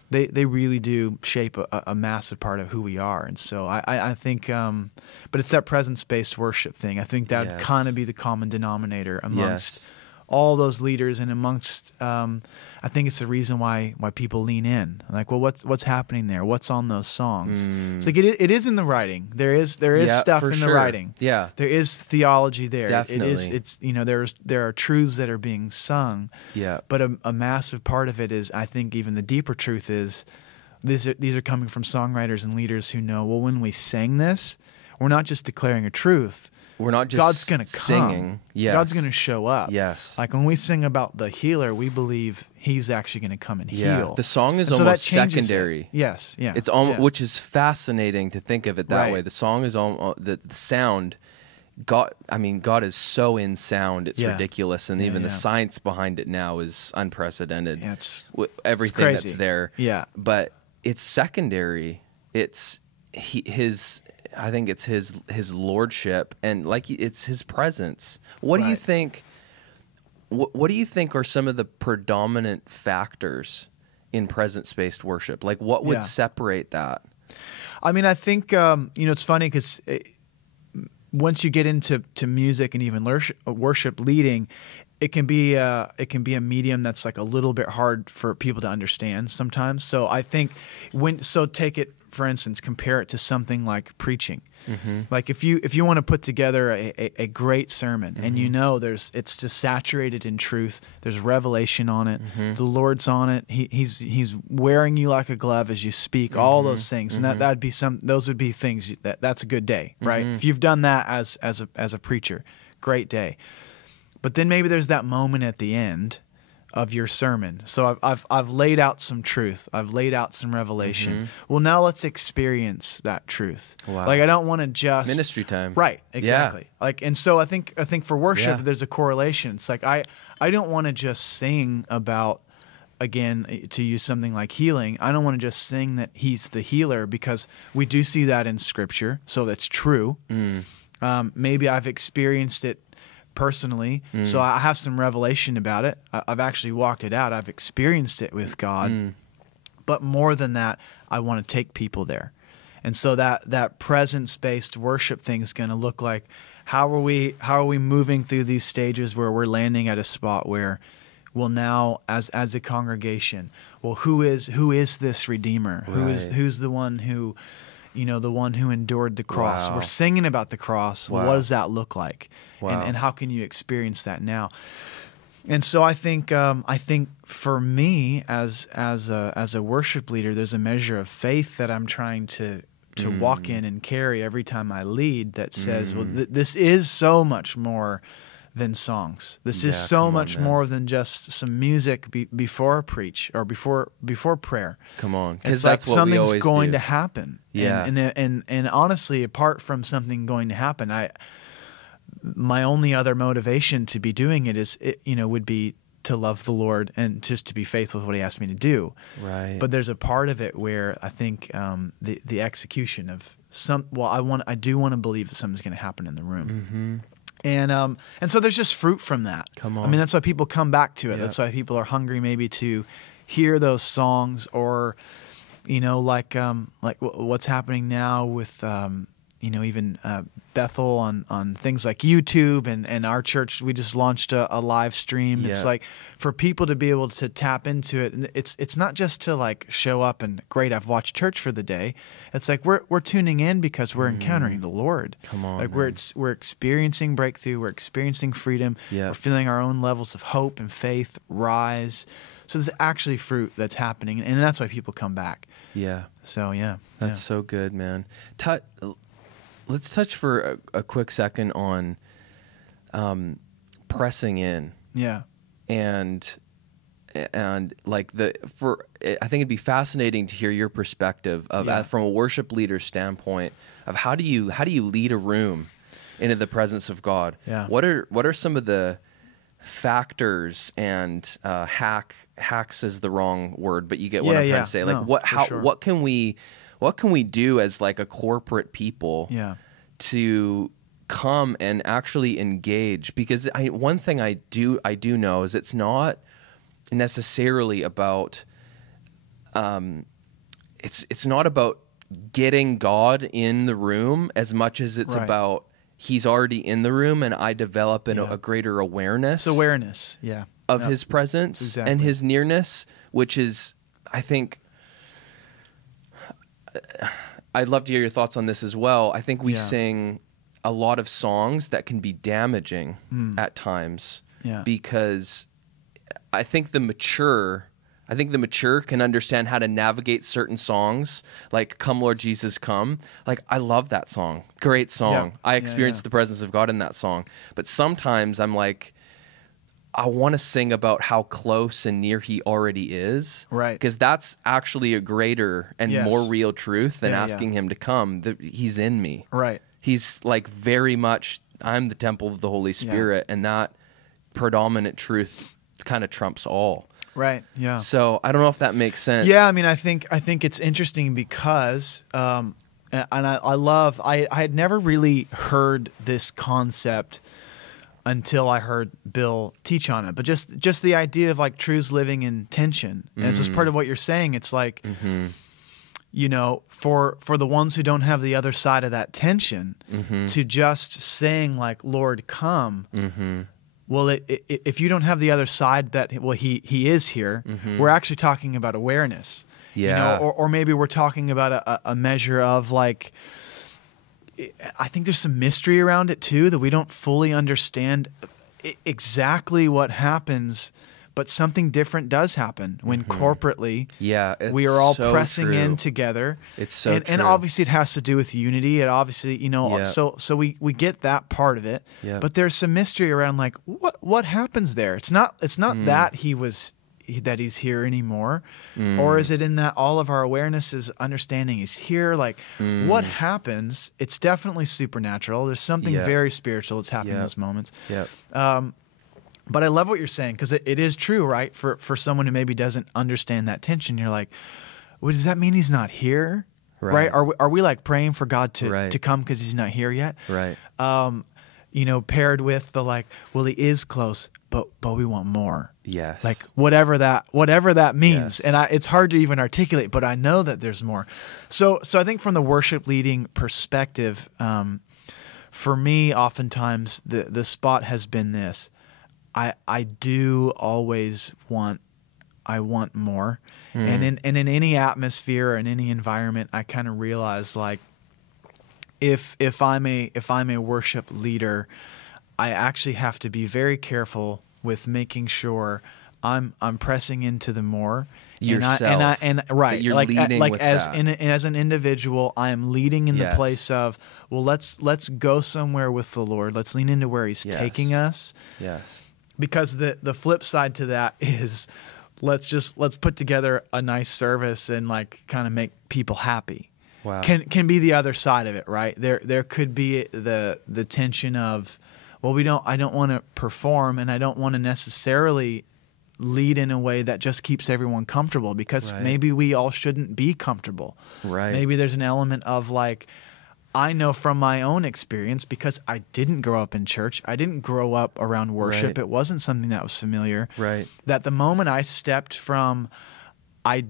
they really do shape a massive part of who we are. And so I think, but it's that presence-based worship thing. I think that would kind of be the common denominator amongst all those leaders, and amongst, I think it's the reason why people lean in. Like, well, what's happening there? What's on those songs? It's like it is in the writing. There is stuff in the writing. Yeah, there is theology there. Definitely. It's there are truths that are being sung. Yeah, but a massive part of it is, I think, even the deeper truth is, these are coming from songwriters and leaders who know, well, when we sing this, we're not just declaring a truth. We're not just God's going to singing. Yes. God's going to show up. Yes. Like when we sing about the healer, we believe he's actually going to come and heal. The song is almost secondary. Yes. Yeah. It's which is fascinating to think of it that way. The song is the sound. God is so in sound. It's ridiculous, and even the science behind it now is unprecedented. Yeah, it's everything crazy. that's there. Yeah. But it's secondary. It's his. I think it's his lordship, and it's his presence. What do you think? What do you think are some of the predominant factors in presence-based worship? Like, what would separate that? I mean, I think it's funny because once you get into music and even worship leading, it can be a medium that's like a little bit hard for people to understand sometimes. So I think take it, for instance, compare it to something like preaching. Mm-hmm. Like if you want to put together a great sermon, and it's just saturated in truth. There's revelation on it. Mm-hmm. The Lord's on it. He's wearing you like a glove as you speak. All those things, and those would be things that's a good day, right? If you've done that as a preacher, great day. But then maybe there's that moment at the end of your sermon. So I've laid out some truth. I've laid out some revelation. Mm-hmm. Well, now let's experience that truth. Wow. Like I don't want to just ministry time. Right. Exactly. Yeah. Like, and so I think for worship, there's a correlation. It's like I don't want to just sing about, again, to use something like healing. I don't want to just sing that he's the healer, because we do see that in Scripture. So that's true. Maybe I've experienced it personally, so I have some revelation about it. I've actually walked it out. I've experienced it with God. But more than that, I want to take people there. And so that presence-based worship thing is going to look like, how are we moving through these stages where we're landing at a spot where, well, now as a congregation, well, who is this Redeemer? Right. Who's the one who, the one who endured the cross? Wow. We're singing about the cross. Wow. What does that look like? Wow. And how can you experience that now? And so I think for me as a worship leader, there's a measure of faith that I'm trying to walk in and carry every time I lead, that says, well, this is so much more than songs. This is so much more than just some music before a preach or before prayer. Come on, because that's like what we always something's going do. to happen. Yeah, and honestly, apart from something going to happen, my only other motivation to be doing it would be to love the Lord and just to be faithful with what He asked me to do. Right. But there's a part of it where I think the execution of I do want to believe that something's going to happen in the room. And so there's just fruit from that. Come on. I mean, that's why people come back to it. That's why people are hungry maybe to hear those songs, or like what's happening now with even Bethel on things like YouTube, and our church, we just launched a live stream. It's like for people to be able to tap into it. And it's not just to like show up and great, I've watched church for the day. It's like we're tuning in because we're encountering the Lord. Come on, like we're experiencing breakthrough, we're experiencing freedom, we're feeling our own levels of hope and faith rise. So there's actually fruit that's happening, and that's why people come back. Yeah. So that's so good, man. Let's touch for a quick second on pressing in. Yeah. And like I think it'd be fascinating to hear your perspective of from a worship leader's standpoint of how do you lead a room into the presence of God? Yeah. What are some of the factors and hacks is the wrong word, but you get what I'm trying to say. Like what can we do as like a corporate people to come and actually engage? Because one thing I do know is it's not necessarily about it's not about getting God in the room as much as it's about He's already in the room, and I develop a greater awareness. Of His presence and His nearness, which is, I think, I'd love to hear your thoughts on this as well. I think we sing a lot of songs that can be damaging at times because I think the mature can understand how to navigate certain songs, like "Come Lord Jesus Come." Like, I love that song. Great song. I experienced the presence of God in that song. But sometimes I'm like, I want to sing about how close and near He already is. Right. Because that's actually a greater and more real truth than asking Him to come. He's in me. Right. He's like very much, I'm the temple of the Holy Spirit, and that predominant truth kind of trumps all. Right. Yeah. So I don't know if that makes sense. Yeah. I mean, I think it's interesting because, and I had never really heard this concept until I heard Bill teach on it. But just the idea of like truths living in tension. And this is part of what you're saying. It's like, you know, for the ones who don't have the other side of that tension, to just saying like, Lord, come. Well, if you don't have the other side that, well, he is here, we're actually talking about awareness. You know, or maybe we're talking about a measure of like, I think there's some mystery around it too, that we don't fully understand exactly what happens, but something different does happen when corporately we are all so pressing in together. It's so true. And obviously it has to do with unity. It obviously, you know, so we get that part of it, but there's some mystery around like what happens there. It's not that he's here anymore, or is it in that all of our awareness is understanding He's here? Like what happens? It's definitely supernatural. There's something very spiritual that's happening in those moments. But I love what you're saying, because it is true, right? For someone who maybe doesn't understand that tension, you're like, well, does that mean He's not here? Right? Are we like praying for God to come because He's not here yet? Right. You know, paired with the like, well, He is close, but we want more. Yes. Like whatever that means. And it's hard to even articulate, but I know that there's more. So I think from the worship leading perspective, for me, oftentimes the spot has been this. I do always want more. And in any atmosphere or in any environment, I kind of realize like if I'm a worship leader, I actually have to be very careful with making sure I'm pressing into the more. Yourself. And right. You're like leading like with as that. As an individual, I am leading in the place of, well, let's go somewhere with the Lord. Let's lean into where He's taking us. Yes. Because the flip side to that is let's put together a nice service and like kind of make people happy. Wow. Can be the other side of it, right? There could be the tension of, well, I don't want to perform, and I don't want to necessarily lead in a way that just keeps everyone comfortable, because maybe we all shouldn't be comfortable. Right. Maybe there's an element of like, I know from my own experience, because I didn't grow up in church, I didn't grow up around worship. Right. It wasn't something that was familiar. Right. That the moment I stepped from, I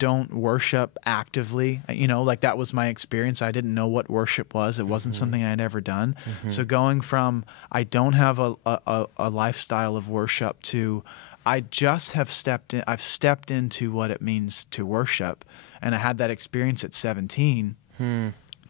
don't worship actively, you know, like that was my experience. I didn't know what worship was. It wasn't something I'd ever done. So going from, I don't have a lifestyle of worship, to I just have I've stepped into what it means to worship. And I had that experience at 17.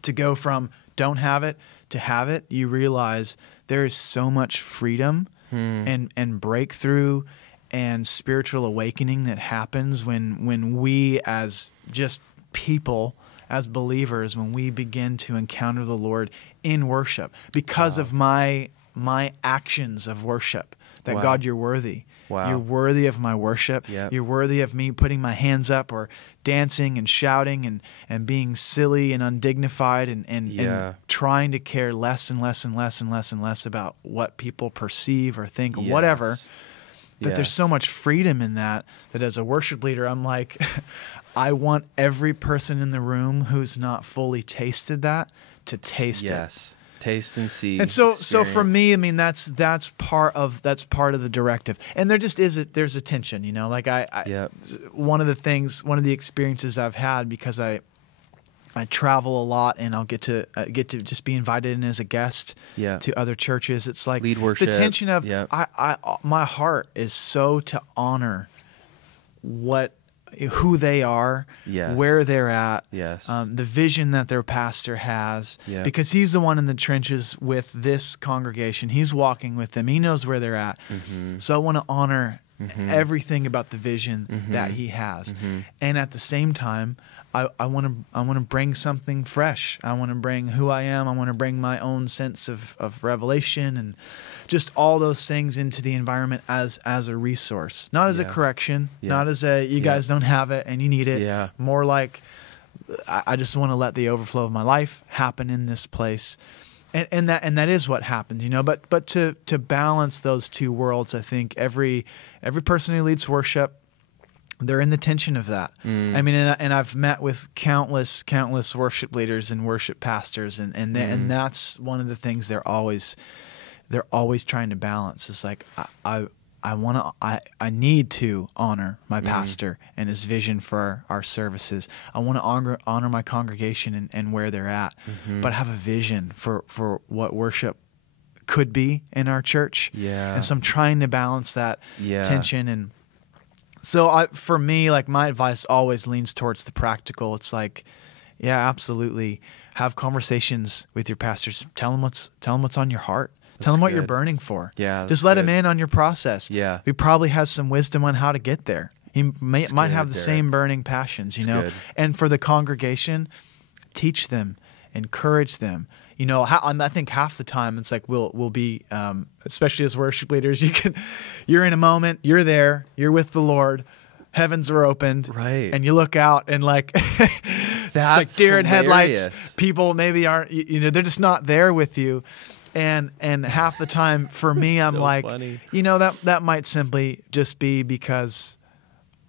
To go from don't have it to have it, you realize there is so much freedom and breakthrough and spiritual awakening that happens when we, as just people, as believers, when we begin to encounter the Lord in worship, because of my my actions of worship. That Wow. God, you're worthy. Wow. You're worthy of my worship. Yep. You're worthy of me putting my hands up or dancing and shouting and being silly and undignified and trying to care less and less and less and less and less about what people perceive or think or whatever. That there's so much freedom in that as a worship leader, I'm like, I want every person in the room who's not fully tasted that to taste it. Taste and see. And so for me, I mean, that's part of the directive. And there just there's a tension, you know, like one of the experiences I've had, because I travel a lot and I'll get to just be invited in as a guest to other churches. It's like lead worship. The tension of my heart is so to honor who they are, where they're at, the vision that their pastor has, because he's the one in the trenches with this congregation. He's walking with them. He knows where they're at. So I want to honor everything about the vision that he has. And at the same time, I want to bring something fresh. I want to bring who I am. I want to bring my own sense of revelation and just all those things into the environment as a resource, not as a correction, not as a you guys don't have it and you need it. More like I just want to let the overflow of my life happen in this place. And that is what happens, you know. But to balance those two worlds, I think every person who leads worship, they're in the tension of that. I mean, and I've met with countless worship leaders and worship pastors, and that's one of the things they're always trying to balance. Is like I need to honor my pastor and his vision for our services. I want to honor my congregation and where they're at, but have a vision for what worship could be in our church. And so I'm trying to balance that tension. And so for me, like, my advice always leans towards the practical. It's like, absolutely, have conversations with your pastors. Tell them what's on your heart. Tell him what you're burning for. Just let him in on your process. He probably has some wisdom on how to get there. He might have the same burning passions, you know. And for the congregation, teach them, encourage them. You know, I think half the time it's like we'll be, especially as worship leaders, you're in a moment, you're there, you're with the Lord, heavens are opened, and you look out and like that's like deer in headlights. People maybe aren't, you know, they're just not there with you. And half the time for me, I'm so like, funny. You know, that might simply just be because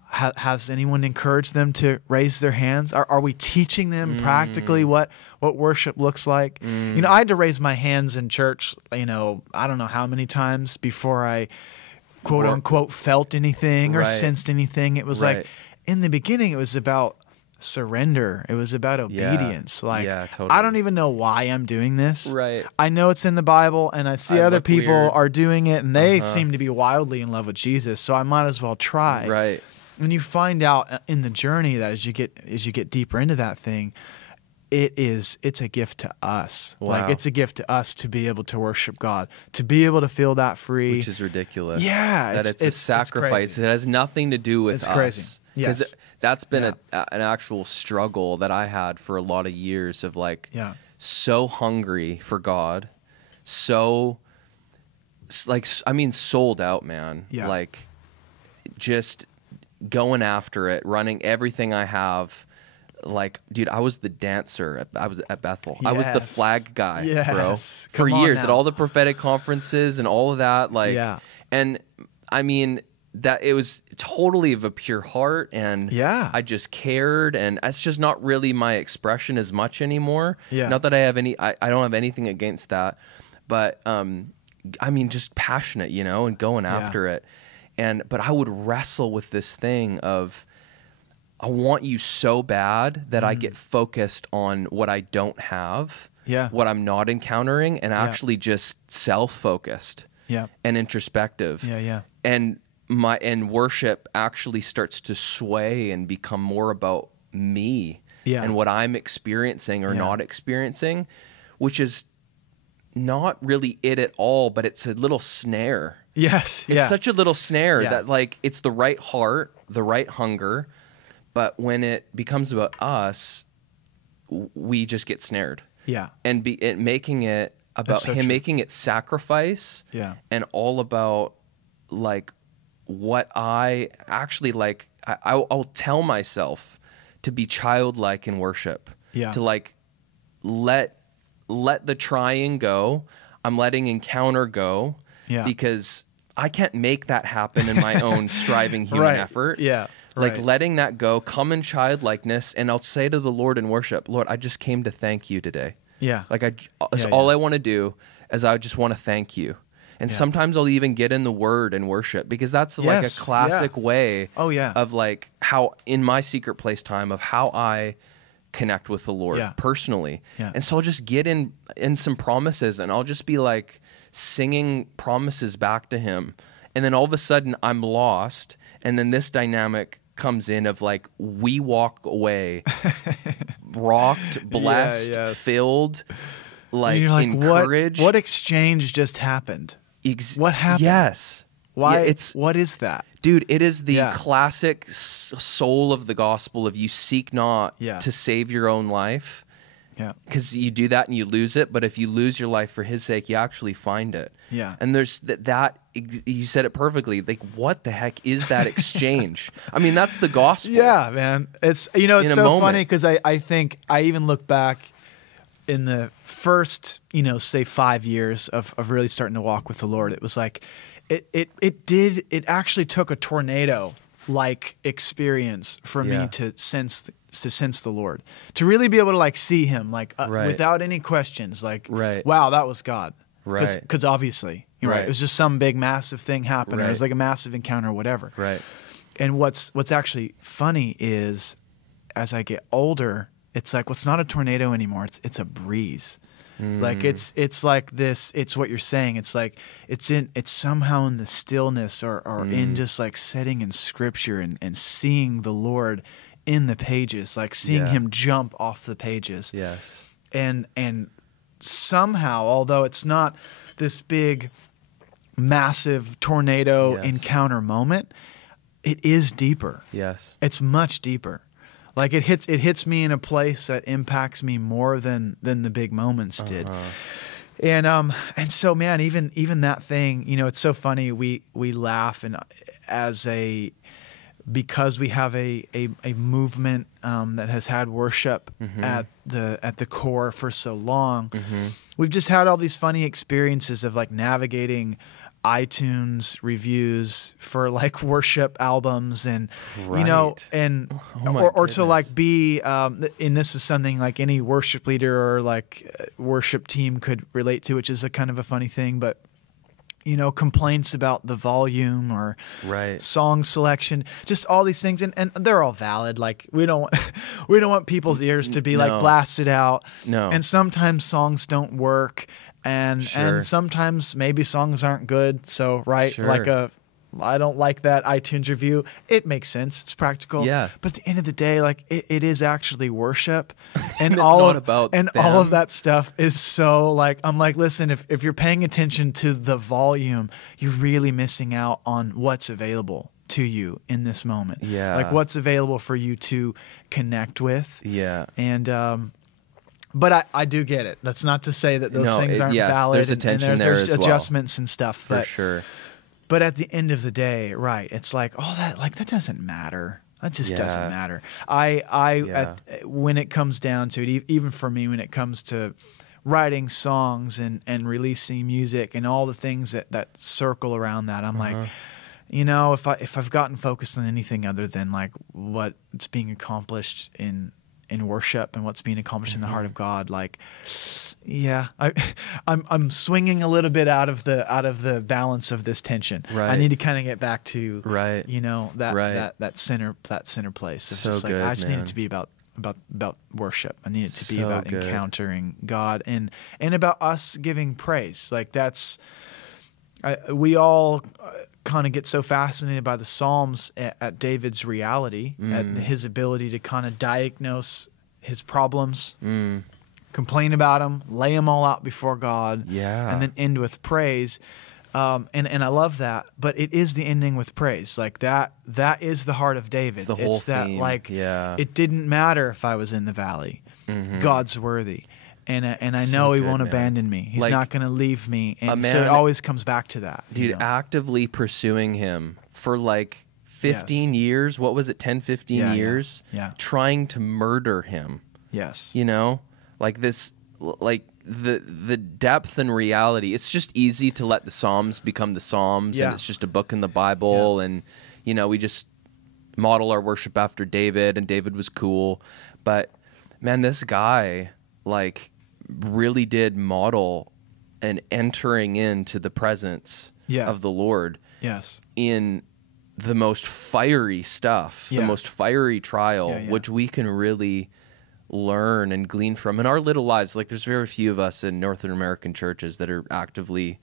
has anyone encouraged them to raise their hands? Are we teaching them practically what worship looks like? You know, I had to raise my hands in church, you know, I don't know how many times before I quote unquote felt anything or sensed anything. It was like in the beginning, it was about surrender. It was about obedience. Totally. I don't even know why I'm doing this. I know it's in the Bible, and I see other people are doing it, and they seem to be wildly in love with Jesus. So I might as well try. And you find out in the journey that as you get deeper into that thing, it's a gift to us. Like, it's a gift to us to be able to worship God, to be able to feel that free. Which is ridiculous. That it's a sacrifice. It has nothing to do with us. It's crazy. Because that's been an actual struggle that I had for a lot of years of like so hungry for God, so like, I mean, sold out, man. Like, just going after it, running everything I have. Like, dude, I was the dancer. I was at Bethel. I was the flag guy, bro, for years at all the prophetic conferences and all of that. Like, and I mean, that it was totally of a pure heart, and I just cared, and it's just not really my expression as much anymore. Not that I have any, I don't have anything against that, but I mean, just passionate, you know, and going after it. But I would wrestle with this thing of, I want you so bad that I get focused on what I don't have, what I'm not encountering, and actually just self-focused and introspective. And worship actually starts to sway and become more about me and what I'm experiencing or not experiencing, which is not really it at all, but it's a little snare. It's such a little snare that, like, it's the right heart, the right hunger, but when it becomes about us, we just get snared. And making it about so him true. making it sacrifice, and all about like what I actually like. I'll tell myself to be childlike in worship, to like let the trying go. I'm letting encounter go, because I can't make that happen in my own striving human effort. Like letting that go, come in childlikeness, and I'll say to the Lord in worship, Lord, I just came to thank you today. Like all I want to do is I just want to thank you. And sometimes I'll even get in the word and worship, because that's like a classic way of like how in my secret place time of how I connect with the Lord personally. And so I'll just get in some promises, and I'll just be like singing promises back to him. And then all of a sudden I'm lost. And then this dynamic comes in of like, we walk away rocked, blessed, filled, like encouraged. What exchange just happened? What happened? Yes. Why? What is that? Dude, it is the classic soul of the gospel of you seek not to save your own life. Because you do that and you lose it. But if you lose your life for his sake, you actually find it. And there's that you said it perfectly. Like, what the heck is that exchange? I mean, that's the gospel. Yeah, man. It's, it's so funny, because I think I even look back in the first, say 5 years of really starting to walk with the Lord. It was like, it actually took a tornado like experience for me to sense the Lord, to really be able to like see him like without any questions, like wow, that was God, because obviously it was just some big massive thing happened, or it was like a massive encounter or whatever. And what's actually funny is, as I get older, it's like, well, it's not a tornado anymore, it's a breeze. Like it's like this, it's what you're saying. It's like it's somehow in the stillness or in just like sitting in scripture and seeing the Lord in the pages, like seeing him jump off the pages. And somehow, although it's not this big massive tornado encounter moment, it is deeper. It's much deeper. Like it hits me in a place that impacts me more than the big moments did. And so, man, even that thing, it's so funny. We laugh, and because we have a movement that has had worship at the core for so long, we've just had all these funny experiences of like navigating iTunes reviews for like worship albums, and and to like be and this is something like any worship leader or like worship team could relate to, which is a kind of a funny thing, but complaints about the volume or song selection, just all these things, and they're all valid. Like we don't want people's ears to be like blasted out. And sometimes songs don't work. And sometimes maybe songs aren't good. So like I don't like that iTunes review. It makes sense. It's practical. But at the end of the day, like it is actually worship, and all of that stuff is so like, I'm like, listen, if you're paying attention to the volume, you're really missing out on what's available to you in this moment. Like what's available for you to connect with. And but I do get it. That's not to say that those things aren't valid. There's a tension there there's as well. Adjustments and stuff. For sure. But at the end of the day, it's like all that, like that doesn't matter. That just doesn't matter. When it comes down to it, even for me, when it comes to writing songs and releasing music and all the things that circle around that, I'm like, if I've gotten focused on anything other than like what's being accomplished in worship and what's being accomplished in the heart of God, like, I'm swinging a little bit out of the balance of this tension. I need to kind of get back to that center place. It's just like, I just need it to be about worship. I need it to be about encountering God and about us giving praise. Like we all kind of get so fascinated by the Psalms at David's reality, at his ability to kind of diagnose his problems, complain about them, lay them all out before God, and then end with praise. And I love that, but it is the ending with praise. Like that is the heart of David. It's the whole theme. It didn't matter if I was in the valley. God's worthy. And I know He won't abandon me. He's not going to leave me. And so it always comes back to that. Dude, actively pursuing Him for like 15 years. What was it? 10, 15 years? Yeah. Trying to murder Him. Yes. You know? Like this, like the depth and reality. It's just easy to let the Psalms become the Psalms. And it's just a book in the Bible. And, you know, we just model our worship after David. And David was cool. But, man, this guy, like, really did model an entering into the presence of the Lord in the most fiery stuff, the most fiery trial, which we can really learn and glean from in our little lives. Like there's very few of us in Northern American churches that are actively,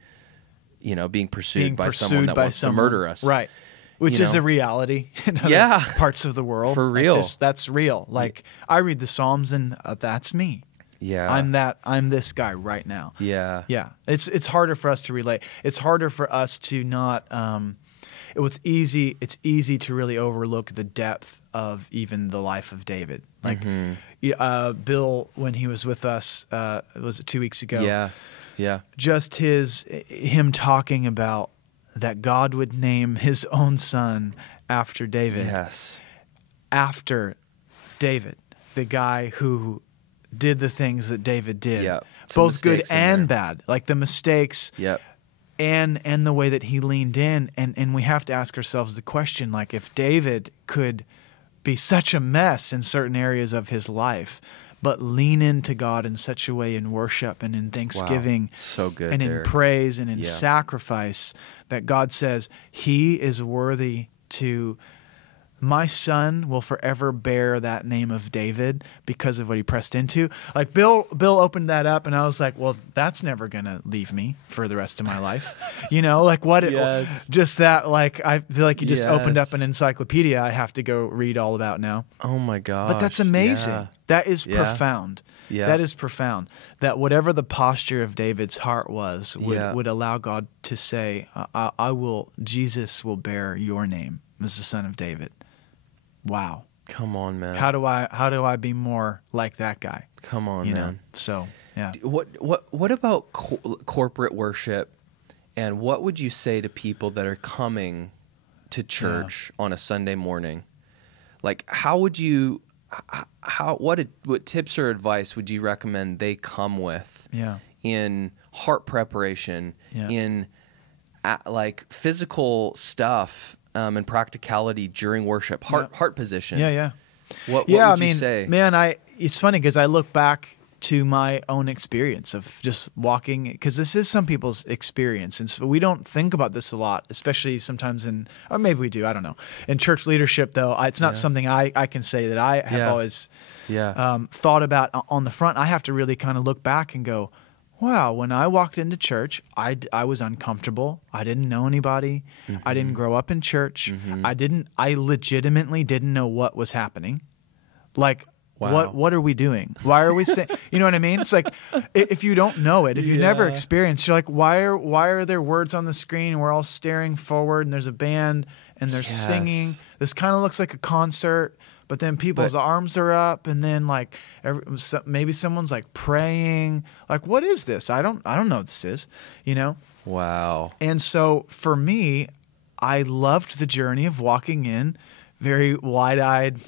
you know, being pursued by someone that wants to murder us. Right. Which is a reality in other parts of the world. For real. Like that's real. Like I read the Psalms and that's me. Yeah. I'm this guy right now. Yeah. Yeah. It's harder for us to relate. It's harder for us to not it's easy to really overlook the depth of even the life of David. Like Bill, when he was with us, was it 2 weeks ago? Yeah. Yeah. Just him talking about that God would name his own son after David. Yes. After David, the guy who did the things that David did, both good and bad, like the mistakes, and the way that he leaned in, and we have to ask ourselves the question, like if David could be such a mess in certain areas of his life, but lean into God in such a way in worship and in thanksgiving, so good, and in praise and in sacrifice, that God says He is worthy to. My son will forever bear that name of David because of what he pressed into. Like Bill opened that up, and I was like, well, that's never going to leave me for the rest of my life. You know, like what? Just that, like, I feel like you just opened up an encyclopedia I have to go read all about now. Oh my gosh. But that's amazing. Yeah. That is profound. Yeah. That is profound. That whatever the posture of David's heart was, would allow God to say, Jesus will bear your name as the son of David. Wow. Come on, man. How do I be more like that guy? Come on, man. So, yeah. What about corporate worship, and what would you say to people that are coming to church on a Sunday morning? Like, what tips or advice would you recommend they come with in heart preparation, in like physical stuff, and practicality during worship, heart position? What would you say? Man, it's funny because I look back to my own experience of just walking, because this is some people's experience, and so we don't think about this a lot, especially sometimes or maybe we do, I don't know. In church leadership, though, it's not something I can say that I have always thought about on the front. I have to really kind of look back and go, wow, when I walked into church, I was uncomfortable. I didn't know anybody. I didn't grow up in church. I legitimately didn't know what was happening. Like, what are we doing? Why are we saying, you know what I mean? It's like, if you don't know it, if you've never experienced, you're like, why are there words on the screen? And we're all staring forward, and there's a band and they're singing. This kind of looks like a concert. But then people's arms are up, and then like maybe someone's like praying. Like, what is this? I don't know what this is, you know? Wow. And so for me, I loved the journey of walking in, very wide-eyed,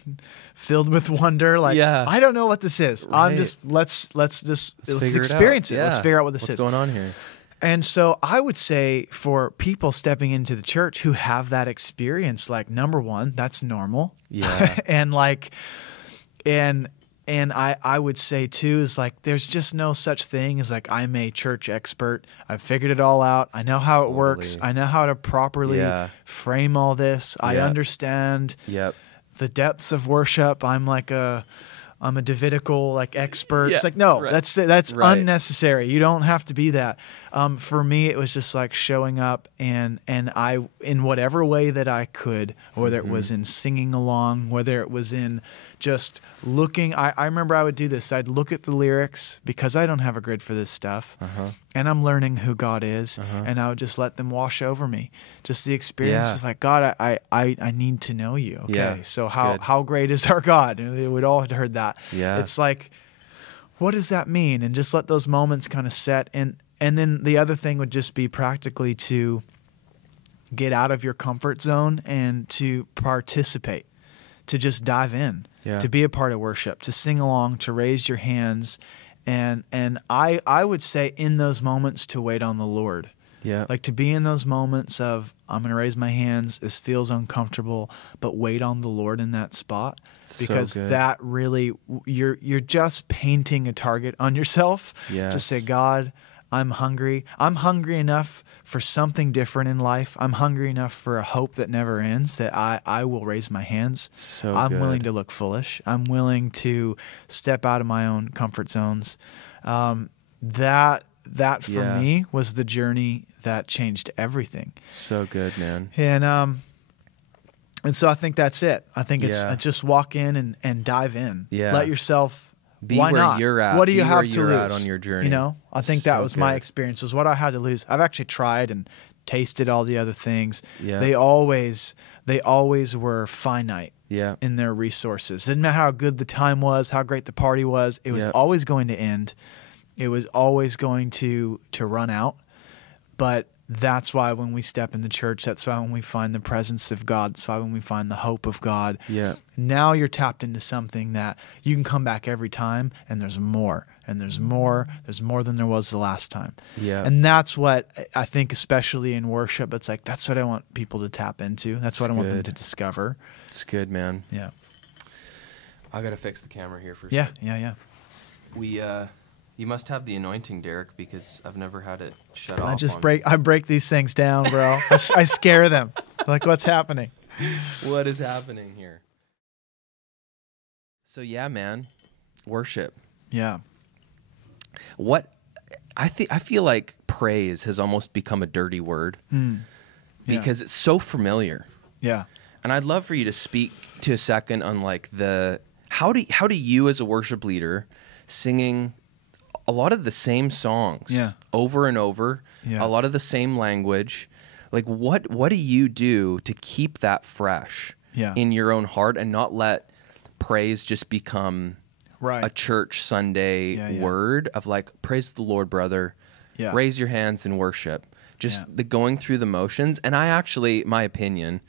filled with wonder. Like, I don't know what this is. Right. I'm just let's experience it. Let's figure out what this is. What's going on here? And so I would say for people stepping into the church who have that experience, like, number one, that's normal. Yeah. And I would say too, is like, there's just no such thing as like, I'm a church expert. I've figured it all out. I know how it works. I know how to properly frame all this. I understand the depths of worship. I'm a Davidical expert. It's like, no, that's unnecessary. You don't have to be that. For me, it was just like showing up and I, in whatever way that I could, whether it was in singing along, whether it was in just looking. I remember I would do this. I'd look at the lyrics because I don't have a grid for this stuff. And I'm learning who God is, and I would just let them wash over me. Just the experience of like, God, I need to know you. Okay, so how great is our God? And we'd all heard that. It's like, what does that mean? And just let those moments kind of set. And then the other thing would just be practically to get out of your comfort zone and to participate, to just dive in, to be a part of worship, to sing along, to raise your hands. And I would say in those moments to wait on the Lord. Yeah. Like to be in those moments of, I'm going to raise my hands. This feels uncomfortable, but wait on the Lord in that spot, because that really, you're just painting a target on yourself to say, God, I'm hungry. I'm hungry enough for something different in life. I'm hungry enough for a hope that never ends, that I will raise my hands. I'm willing to look foolish. I'm willing to step out of my own comfort zones. That for me was the journey that changed everything. So good, man. And so I think that's it. I think it's just walk in and dive in. Yeah. Let yourself. Be Why where not? you're at. What do you Be have where to you're lose at on your journey? You know, I think that was my experience. Was what I had to lose. I've actually tried and tasted all the other things. Yeah. They always were finite. Yeah. In their resources. Didn't matter how good the time was, how great the party was. It was always going to end. It was always going to run out. But that's why when we step in the church, that's why when we find the presence of God, that's why when we find the hope of God, now you're tapped into something that you can come back every time, and there's more, and there's more than there was the last time. Yeah. And that's what I think, especially in worship, it's like, that's what I want people to tap into. That's what I want them to discover. It's good, man. Yeah. I got to fix the camera here for a second. Yeah. You must have the anointing, Derek, because I've never had it shut off. I break these things down, bro. I scare them. Like, what's happening? What is happening here? So yeah, man, worship. Yeah. I feel like praise has almost become a dirty word because it's so familiar. Yeah. And I'd love for you to speak to a second on like how do you as a worship leader singing a lot of the same songs over and over, a lot of the same language. Like what do you do to keep that fresh in your own heart and not let praise just become a church Sunday word of like, praise the Lord, brother, raise your hands in worship, just the going through the motions. And my opinion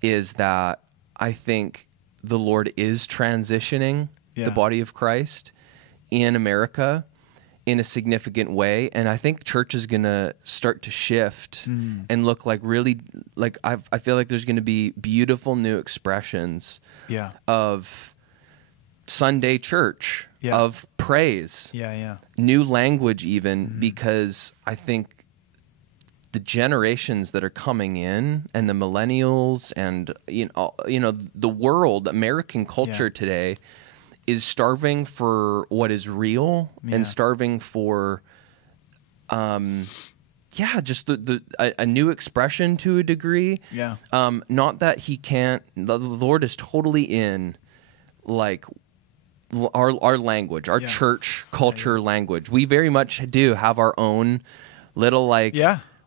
is that I think the Lord is transitioning the body of Christ in America in a significant way, and I think church is gonna start to shift and look like really like I feel like there's gonna be beautiful new expressions of Sunday church, of praise, new language even, because I think the generations that are coming in and the millennials and you know the world, American culture today is starving for what is real and starving for, just a new expression to a degree. Yeah. Not that he can't. The Lord is totally in, like, our language, our church culture language. We very much do have our own little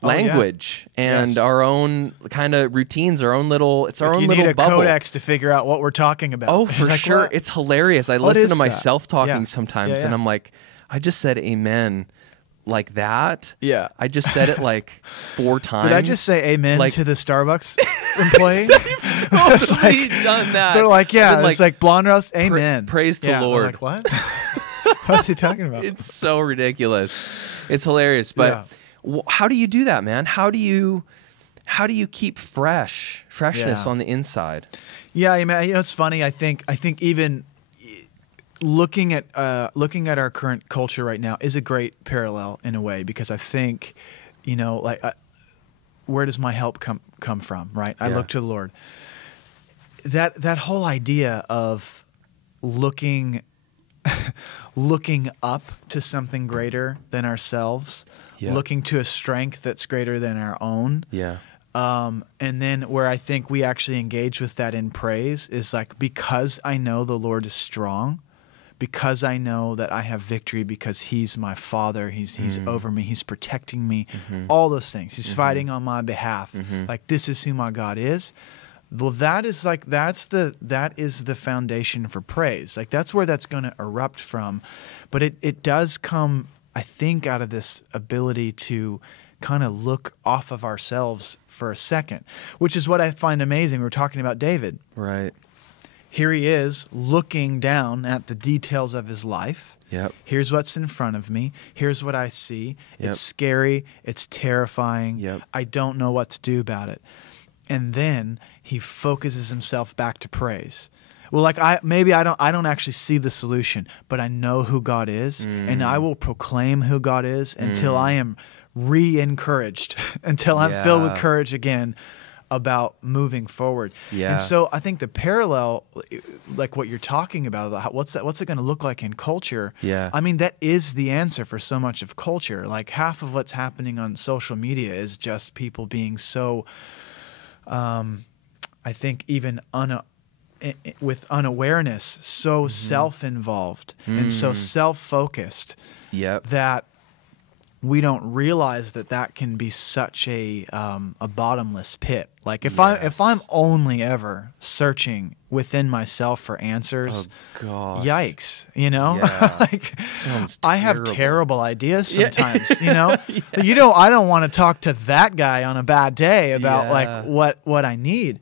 language and our own kind of routines, our own little, it's our own little bubble. You need a codex to figure out what we're talking about. Oh, for like, sure. What? It's hilarious. I listen to myself talking sometimes and I'm like, I just said amen like that. Yeah. I just said it like 4 times. Did I just say amen to the Starbucks employee? You've totally done that. They're like, it's like blonde roast, amen. Praise the Lord. Like, what? What's he talking about? It's so ridiculous. It's hilarious. But how do you do that, man? How do you keep freshness on the inside? Yeah, I mean, it's funny. I think even looking at our current culture right now is a great parallel in a way, because I think, where does my help come from, right? I look to the Lord. That whole idea of looking up to something greater than ourselves, looking to a strength that's greater than our own. Yeah. And then where I think we actually engage with that in praise is like, because I know the Lord is strong, because I know that I have victory, because he's my father, he's over me, he's protecting me, all those things. He's fighting on my behalf. Like, this is who my God is. Well, that is the foundation for praise. Like that's where that's going to erupt from. But it does come, I think, out of this ability to kind of look off of ourselves for a second, which is what I find amazing. We were talking about David. Right. Here he is looking down at the details of his life. Yep. Here's what's in front of me. Here's what I see. Yep. It's scary. It's terrifying. Yep. I don't know what to do about it. And then he focuses himself back to praise. Well, like I don't actually see the solution, but I know who God is, and I will proclaim who God is until I am re-encouraged, until I'm filled with courage again about moving forward. Yeah. And so I think the parallel, like what you're talking about what's it going to look like in culture? Yeah. I mean, that is the answer for so much of culture. Like half of what's happening on social media is just people being so, I think even with unawareness, so self-involved and so self-focused that we don't realize that can be such a bottomless pit. Like if I'm only ever searching within myself for answers, yikes, you know? Yeah. Like sounds I have terrible ideas sometimes, you know? I don't want to talk to that guy on a bad day about like what I need.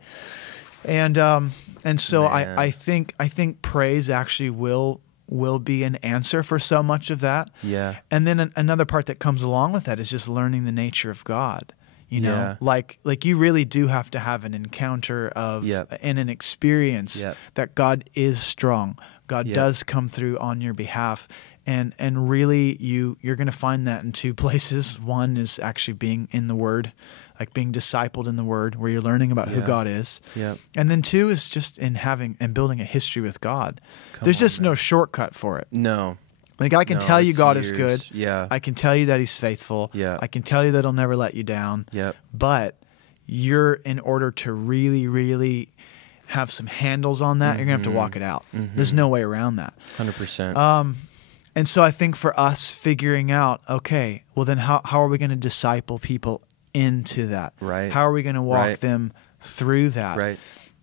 And so I think praise actually will be an answer for so much of that. Yeah. And then another part that comes along with that is just learning the nature of God. You know, like you really do have to have an encounter of and an experience that God is strong. God does come through on your behalf. And really you're going to find that in two places. One is actually being in the Word, like being discipled in the Word, where you're learning about who God is. Yeah. And then two is just in having and building a history with God. There's just no shortcut for it. No. Like I can tell you God is good. Yeah. I can tell you that He's faithful. Yeah. I can tell you that He'll never let you down. Yep. But you're, in order to really, really have some handles on that, you're going to have to walk it out. There's no way around that. 100%. And so I think for us figuring out, okay, well then how are we going to disciple people into that? Right. How are we going to walk them through that? Right.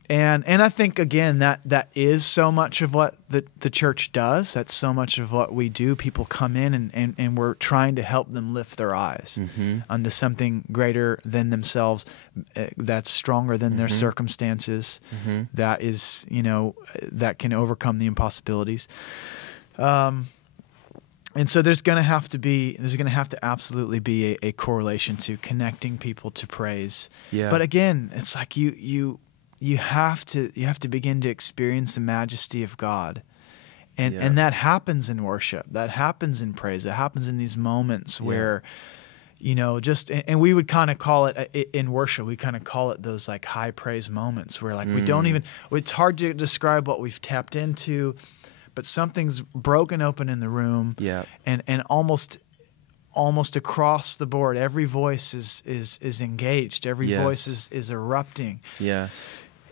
And I think, again, that is so much of what the church does. That's so much of what we do. People come in and we're trying to help them lift their eyes onto something greater than themselves, that's stronger than their circumstances, that is, that can overcome the impossibilities. And so there's going to have to absolutely be a correlation to connecting people to praise. Yeah. But again, it's like you have to begin to experience the majesty of God. And that happens in worship. That happens in praise. It happens in these moments where, and we would kind of call it in worship, we kind of call it those like high praise moments where like we don't even, it's hard to describe what we've tapped into, but something's broken open in the room, and almost across the board, every voice is engaged. Every voice is erupting. Yes.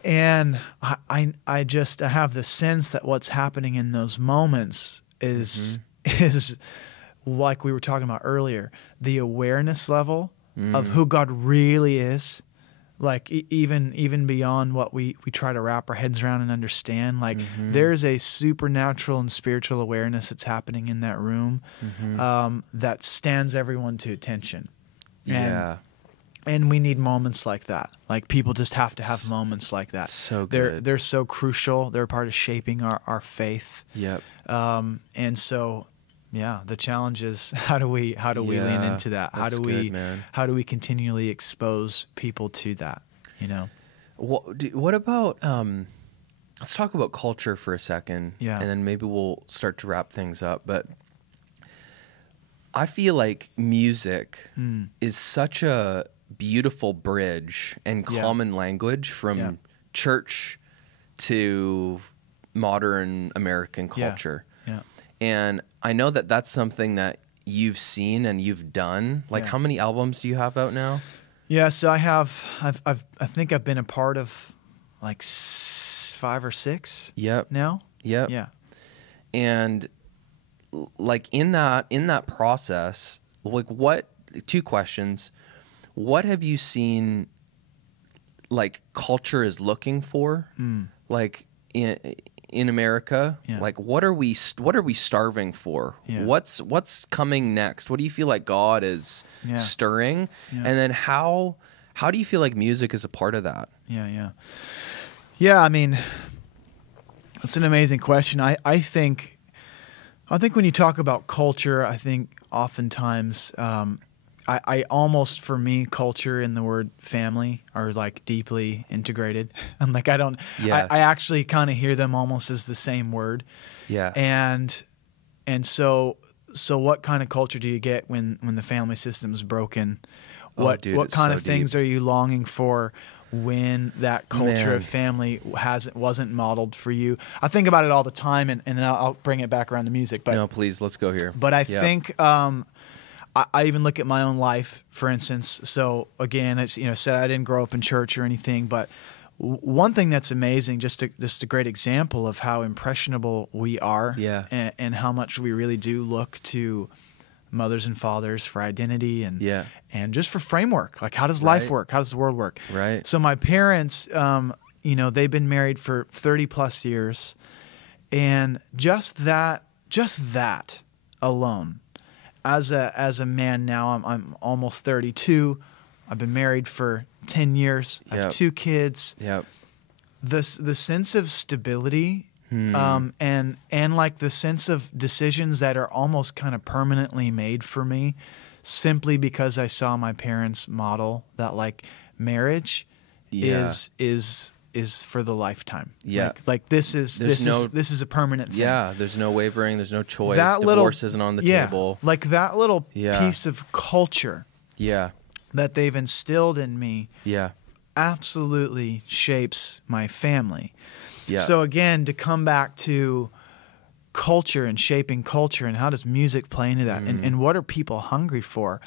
And I have the sense that what's happening in those moments is like we were talking about earlier, the awareness level of who God really is. Like even beyond what we try to wrap our heads around and understand, like there's a supernatural and spiritual awareness that's happening in that room that stands everyone to attention. And we need moments like that. Like people just have to have moments like that. So good. They're so crucial. They're a part of shaping our faith. Yep. And so the challenge is how do we lean into that? How do we continually expose people to that? What about let's talk about culture for a second, and then maybe we'll start to wrap things up. But I feel like music is such a beautiful bridge and common language from church to modern American culture. Yeah. And I know that that's something that you've seen and you've done. Like, how many albums do you have out now? Yeah, so I think I've been a part of like 5 or 6. Now. Yeah. And like in that process, like 2 questions. What have you seen like culture is looking for, like in America, like what are we starving for? What's coming next? What do you feel like God is stirring? And then how do you feel like music is a part of that? Yeah, I mean, that's an amazing question. I think when you talk about culture, I think oftentimes I almost, for me, culture and the word family are like deeply integrated. I'm like, I actually kind of hear them almost as the same word. Yeah. And so what kind of culture do you get when the family system is broken? What kind of things are you longing for when that culture of family wasn't modeled for you? I think about it all the time, and then I'll bring it back around to music. But no, please, let's go here. But I think I even look at my own life, for instance. So again, as said, I didn't grow up in church or anything, but one thing that's amazing, just a great example of how impressionable we are, and how much we really do look to mothers and fathers for identity and just for framework. Like, how does life work? How does the world work? Right. So my parents, they've been married for 30 plus years, and just that alone. As a man now, I'm almost 32. I've been married for 10 years. I have 2 kids. Yep. The sense of stability, and like the sense of decisions that are almost kind of permanently made for me, simply because I saw my parents model that, like, marriage is for the lifetime. Yeah. Like this is a permanent thing. Yeah. There's no wavering. There's no choice. Divorce isn't on the table. Like that little piece of culture. Yeah. That they've instilled in me. Yeah. Absolutely shapes my family. Yeah. So again, to come back to culture and shaping culture, and how does music play into that, and what are people hungry for?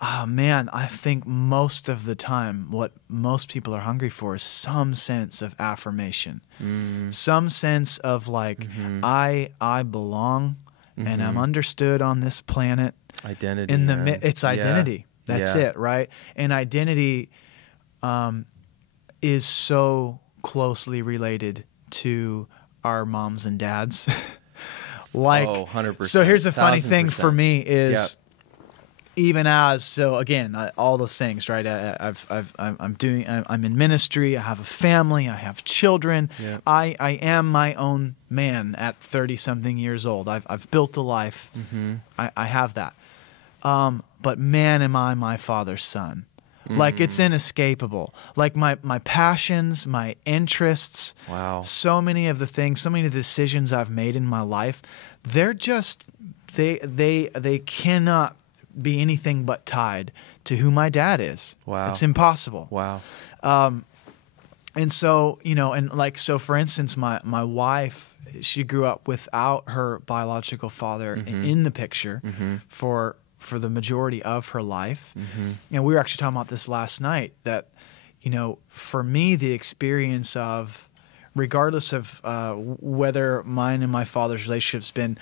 Oh, man, I think most of the time what most people are hungry for is some sense of affirmation, some sense of like, I belong, and I'm understood on this planet. Identity. It's identity. That's it, right? And identity is so closely related to our moms and dads. Like, 100%. So here's a funny thing for me is, even again, all those things, right? I'm in ministry. I have a family. I have children. Yeah. I am my own man at 30-something years old. I've built a life. I have that. But man, am I my Father's son. Like, it's inescapable. Like my passions, my interests. Wow. So many of the things, so many of the decisions I've made in my life, they're just they cannot be anything but tied to who my dad is. Wow. It's impossible. Wow. And so, so for instance, my wife, she grew up without her biological father in the picture for the majority of her life. And we were actually talking about this last night, that, for me, the experience of, regardless of whether mine and my father's relationship's been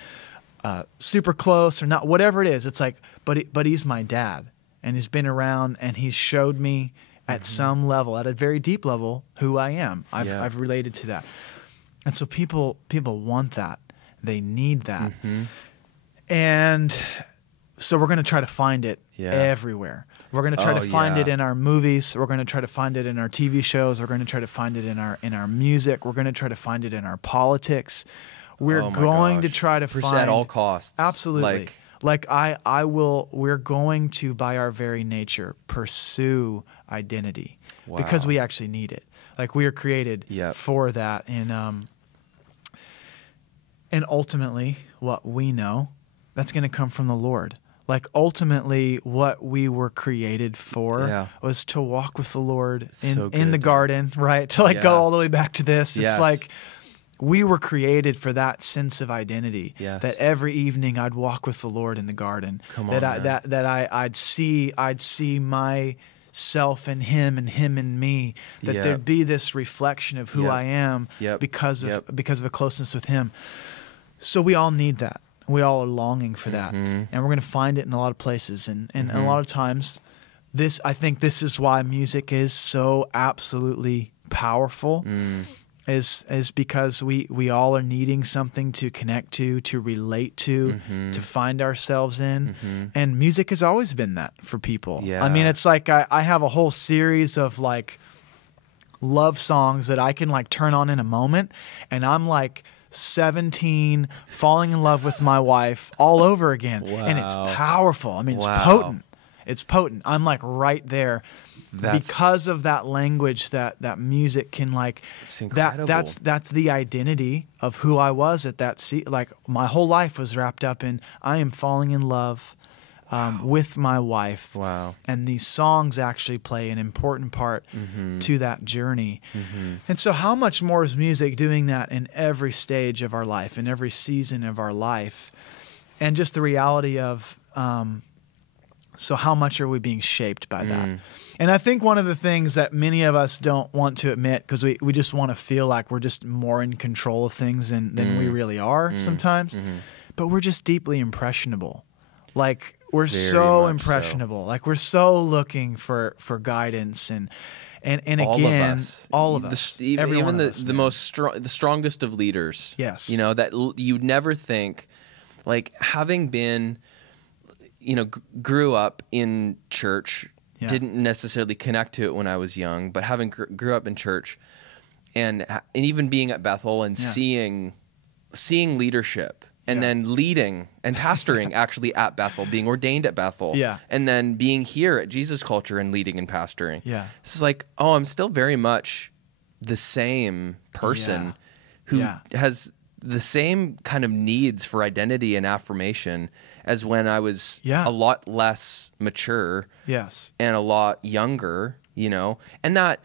super close or not, whatever it is, it's like, but he's my dad, and he's been around, and he's showed me at some level, at a very deep level, who I am. I've related to that. And so people want that. They need that. And so we're going to try to find it everywhere. We're going to try to find it in our movies. We're going to try to find it in our TV shows. We're going to try to find it in our music. We're going to try to find it in our politics. We're going to try to find at all costs. Absolutely. We're going to, by our very nature, pursue identity because we actually need it. Like, we are created for that. And ultimately, what we know, that's going to come from the Lord. Like, ultimately, what we were created for was to walk with the Lord in the garden, right? To go all the way back to this. It's like, we were created for that sense of identity. Yes. That every evening I'd walk with the Lord in the garden. I'd see myself in Him and Him in me. That there'd be this reflection of who I am because of a closeness with Him. So we all need that. We all are longing for that, and we're going to find it in a lot of places. And a lot of times, I think this is why music is so absolutely powerful. Is because we all are needing something to connect to relate to find ourselves in. And music has always been that for people. Yeah. I mean, it's like I have a whole series of like love songs that I can like turn on in a moment, and I'm like 17 falling in love with my wife all over again. Wow. And it's powerful. I mean, it's Wow. potent. It's potent. I'm like right there. Because of that language that music can like, it's incredible. that's the identity of who I was at that like my whole life was wrapped up in I am falling in love with my wife. Wow. And these songs actually play an important part to that journey. And so how much more is music doing that in every stage of our life, in every season of our life? And just the reality of so how much are we being shaped by that? And I think one of the things that many of us don't want to admit, because we just want to feel like we're just more in control of things than we really are sometimes, but we're just deeply impressionable. Like we're so impressionable. Like we're so looking for guidance and again, all of us, even the strongest of leaders. Yes. You know, that you'd never think, like having been, you know, grew up in church, didn't necessarily connect to it when I was young, but having grew up in church and even being at Bethel and seeing leadership and then leading and pastoring actually at Bethel, being ordained at Bethel, and then being here at Jesus Culture and leading and pastoring. This is like, oh, I'm still very much the same person who has the same kind of needs for identity and affirmation as when I was a lot less mature and a lot younger, you know, and that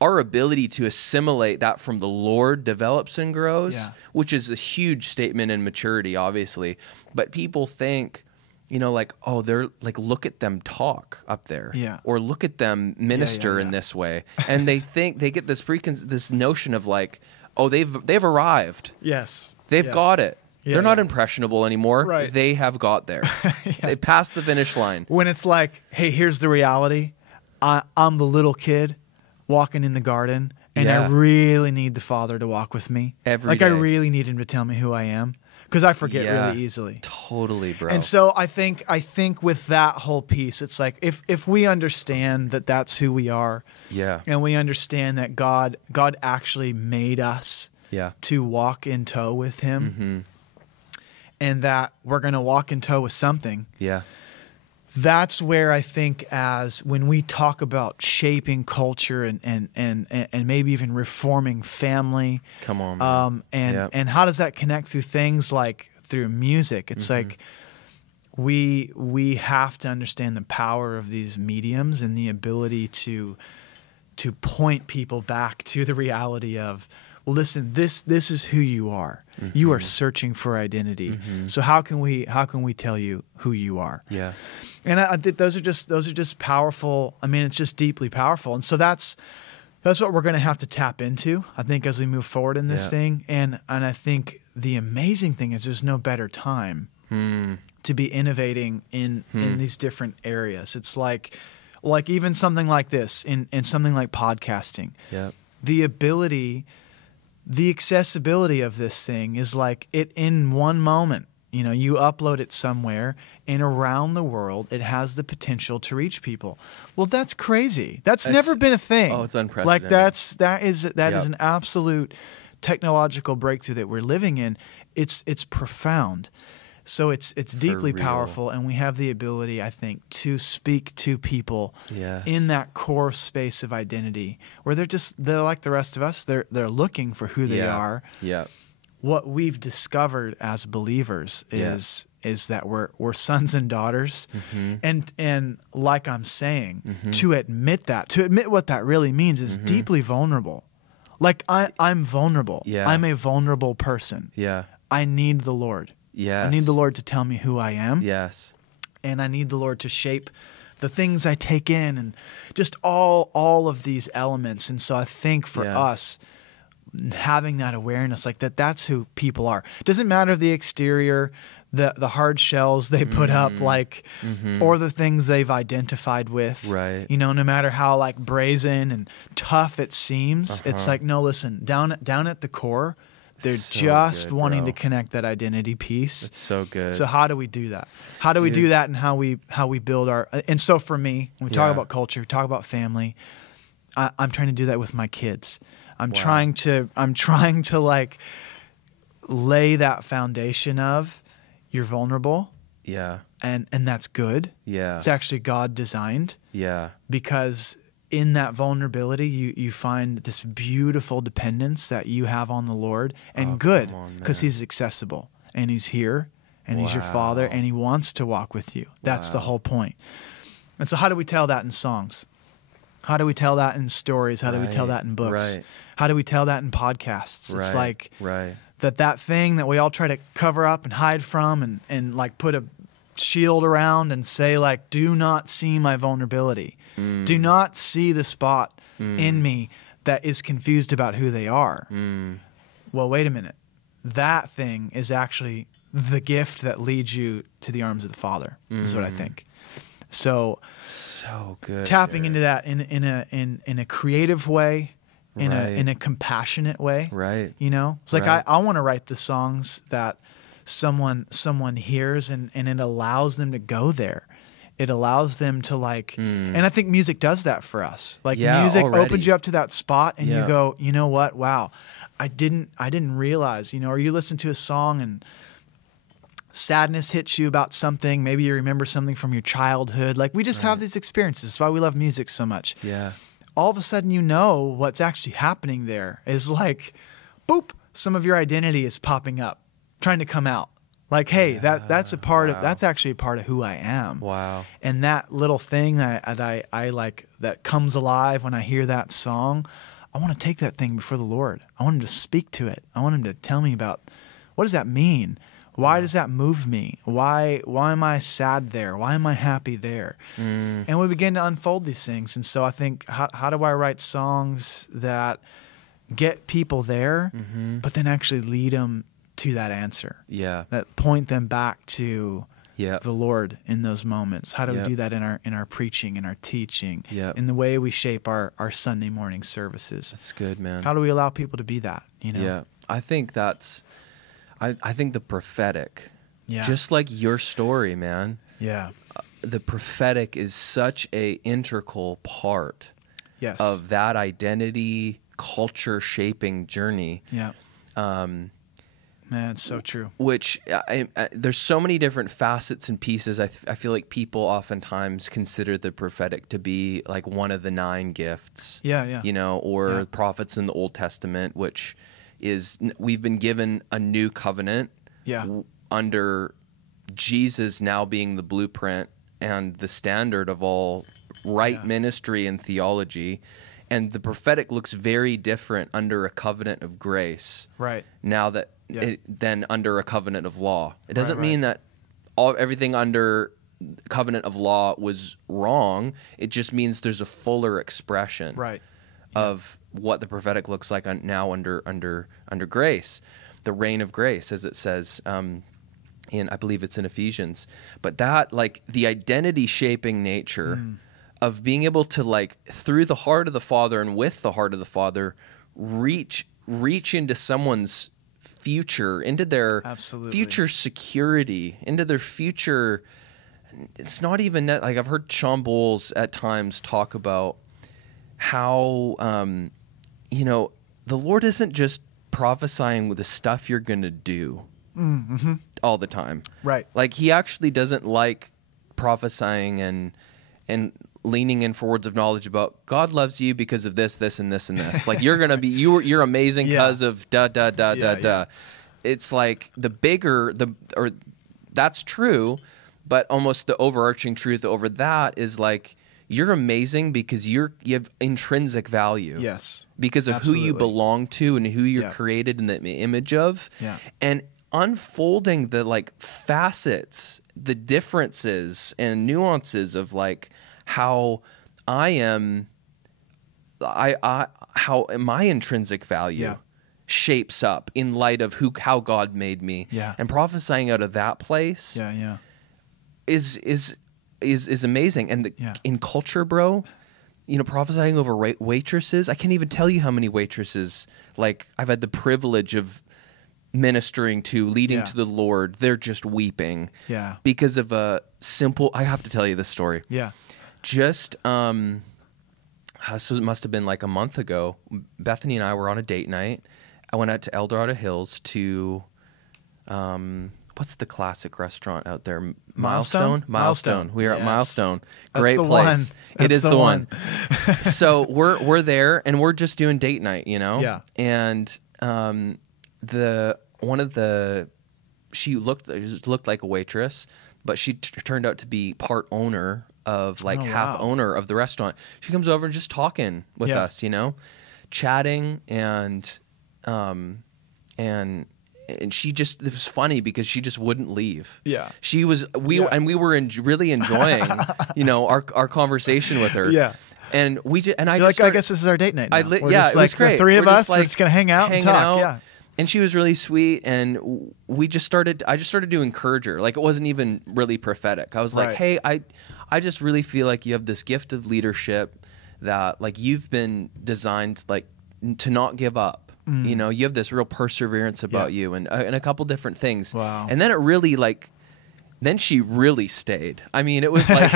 our ability to assimilate that from the Lord develops and grows, which is a huge statement in maturity, obviously. But people think, you know, like, oh, they're like, look at them talk up there, or look at them minister in this way, and they think they get this notion of like, oh, they've arrived. They've got it. They're not impressionable anymore. Right. They have got there. They passed the finish line. When it's like, hey, here's the reality. I'm the little kid walking in the garden, and I really need the Father to walk with me. Every day. I really need him to tell me who I am, because I forget really easily. Totally, bro. And so I think with that whole piece, it's like if we understand that that's who we are, and we understand that God actually made us to walk in tow with Him, and that we're going to walk in tow with something. That's where I think, as when we talk about shaping culture and maybe even reforming family, come on, and how does that connect through things like through music? It's like we have to understand the power of these mediums and the ability to point people back to the reality of, well, listen, this is who you are. You are searching for identity. So how can we tell you who you are? And I think those are just powerful. I mean, it's just deeply powerful. And so that's what we're going to have to tap into, I think, as we move forward in this thing. And I think the amazing thing is there's no better time to be innovating in these different areas. It's like even something like this, in something like podcasting. The ability, the accessibility of this thing is like it in one moment. You know, you upload it somewhere, and around the world, it has the potential to reach people. Well, that's crazy. That's never been a thing. Oh, it's unprecedented. Like that is an absolute technological breakthrough that we're living in. It's profound. So it's deeply powerful, and we have the ability, I think, to speak to people in that core space of identity, where they're like the rest of us. They're looking for who they are. What we've discovered as believers is that we're sons and daughters, and like I'm saying, to admit what that really means is deeply vulnerable. Like I'm vulnerable. I'm a vulnerable person. I need the Lord. I need the Lord to tell me who I am. And I need the Lord to shape the things I take in, and just all of these elements. And so I think for us, having that awareness, like that's who people are. It doesn't matter the exterior, the hard shells they put up, like, or the things they've identified with. Right. You know, no matter how like brazen and tough it seems, it's like, no, listen, down at the core, they're So just good, wanting bro. to connect that identity piece. It's so good. So how do we do that? How do we do that, and how we build our? And so for me, when we talk about culture, we talk about family. I'm trying to do that with my kids. I'm trying to like lay that foundation of you're vulnerable. Yeah. And that's good. Yeah. It's actually God designed. Yeah. Because in that vulnerability, you find this beautiful dependence that you have on the Lord, and good, because He's accessible and He's here and He's your Father and He wants to walk with you. That's the whole point. And so how do we tell that in songs? How do we tell that in stories? How do we tell that in books? Right. How do we tell that in podcasts? It's like right. that thing that we all try to cover up and hide from, and like put a shield around and say, like, do not see my vulnerability. Do not see the spot in me that is confused about who they are. Well, wait a minute. That thing is actually the gift that leads you to the arms of the Father, is what I think. So good. Tapping into that in a creative way, in a compassionate way. Right. You know? It's like I want to write the songs that someone hears, and it allows them to go there. It allows them to like, and I think music does that for us. Like music opens you up to that spot, and you go, you know what? Wow, I didn't realize, you know, or you listen to a song and sadness hits you about something. Maybe you remember something from your childhood. Like we just have these experiences. That's why we love music so much. Yeah. All of a sudden, you know, what's actually happening there is like, boop, some of your identity is popping up, trying to come out. Like, hey, that's a part of, that's actually a part of who I am. Wow. And that little thing that I like, that comes alive when I hear that song, I want to take that thing before the Lord. I want Him to speak to it. I want Him to tell me about, what does that mean? Why does that move me? Why am I sad there? Why am I happy there? And we begin to unfold these things. And so I think, how do I write songs that get people there, but then actually lead them to that answer? Yeah. That point them back to the Lord in those moments. How do we do that in our preaching, in our teaching, in the way we shape our Sunday morning services? That's good, man. How do we allow people to be that? You know? Yeah. I think that's, I think the prophetic, just like your story, man. Yeah. The prophetic is such a integral part of that identity, culture shaping journey. Yeah. Man, it's so true. Which there's so many different facets and pieces. I feel like people oftentimes consider the prophetic to be like one of the 9 gifts. Yeah. You know, or prophets in the Old Testament, which is, we've been given a new covenant under Jesus now being the blueprint and the standard of all ministry and theology. And the prophetic looks very different under a covenant of grace. Right. Now that than under a covenant of law. It doesn't mean that everything under covenant of law was wrong. It just means there's a fuller expression of what the prophetic looks like now under grace, the reign of grace, as it says in, I believe it's in Ephesians. But that, like, the identity shaping nature of being able to, like, through the heart of the Father and with the heart of the Father, reach into someone's future, into their future security, into their future. It's not even that, like, I've heard Sean Bowles at times talk about how, you know, the Lord isn't just prophesying with the stuff you're going to do all the time. Right. Like, He actually doesn't like prophesying and leaning in for words of knowledge about God loves you because of this, this, and this, and this. Like, you're going to be, you're amazing because of da, da, da, da, da. It's like the bigger, or that's true, but almost the overarching truth over that is like, you're amazing because you have intrinsic value. Yes. Because of who you belong to and who you're created in the image of. Yeah. And unfolding the, like, facets, the differences and nuances of, like, how how my intrinsic value shapes up in light of how God made me. Yeah. And prophesying out of that place is amazing. And in culture, bro, prophesying over waitresses, I can't even tell you how many waitresses like I've had the privilege of ministering to, leading to the Lord. They're just weeping because of a simple, I have to tell you this story. Just this must have been like a month ago. Bethany and I were on a date night. I went out to El Dorado Hills to what's the classic restaurant out there? Milestone. We are at Milestone. Great place. It is the one. So we're there and we're just doing date night, and she looked like a waitress, but she turned out to be part owner of half owner of the restaurant. She comes over and just talking with us, chatting and she just, it was funny because she just wouldn't leave. She was, we were really enjoying, our conversation with her. And we just, and I just I guess this is our date night now. it was great. The three of us, we're just going to hang out and talk. And she was really sweet, and I just started to encourage her. Like, it wasn't even really prophetic. I was like, hey, I just really feel like you have this gift of leadership that, like, you've been designed, like, to not give up. You have this real perseverance about you, and a couple different things. Wow. And then it really, like, then she really stayed. I mean, it was like,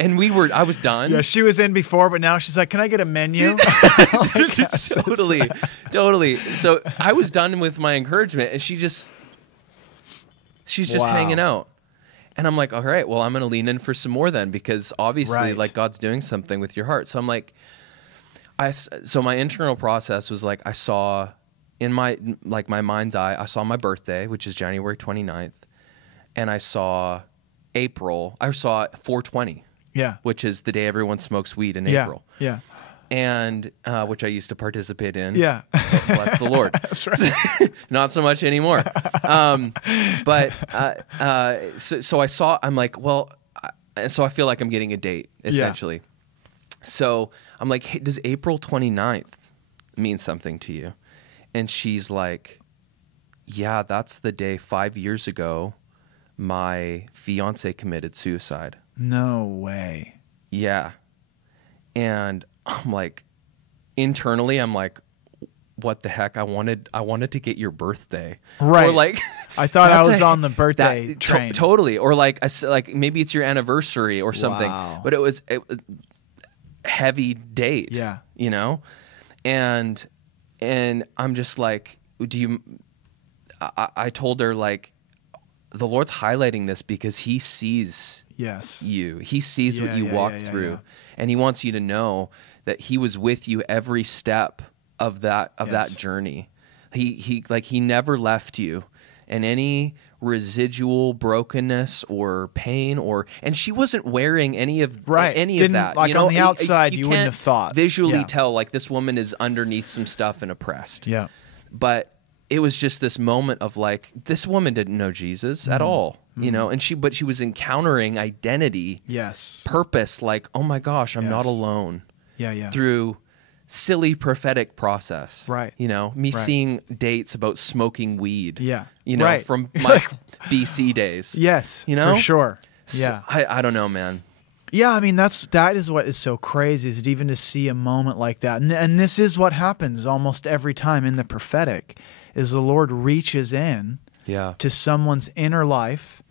and I was done. Yeah, she was in before, but now she's like, can I get a menu? Totally. So I was done with my encouragement, and she's just hanging out. And I'm like, all right, well, I'm going to lean in for some more then, because obviously, like, God's doing something with your heart. So I'm like, so my internal process was like, I saw in my mind's eye, I saw my birthday, which is January 29th. And I saw 420. Which is the day everyone smokes weed in April. And which I used to participate in. Bless the Lord. That's right. Not so much anymore. So I saw, I'm like, well, so I feel like I'm getting a date, essentially. So I'm like, hey, does April 29th mean something to you? And she's like, yeah, that's the day 5 years ago my fiance committed suicide. No way. Yeah. And I'm like, internally, I'm like, what the heck? I wanted to get your birthday. Right. Or like, I thought I was on the birthday train. Totally. Or like maybe it's your anniversary or something. Wow. But it was heavy date. And I'm just like, I told her, like, the Lord's highlighting this because he sees you. He sees what you walked through. And he wants you to know that he was with you every step of that journey. He never left you. And any residual brokenness or pain and she wasn't wearing any of that. Like, on the outside, you wouldn't have thought. Visually tell, like, this woman is underneath some stuff and oppressed. But it was just this moment of, like, this woman didn't know Jesus at all, and she was encountering identity, purpose, like, oh my gosh, I'm not alone. Through silly prophetic process. Seeing dates about smoking weed. From my BC days. For sure. So, I don't know, man. Yeah, I mean, that is what is so crazy, is even to see a moment like that. And this is what happens almost every time in the prophetic, is the Lord reaches in to someone's inner life,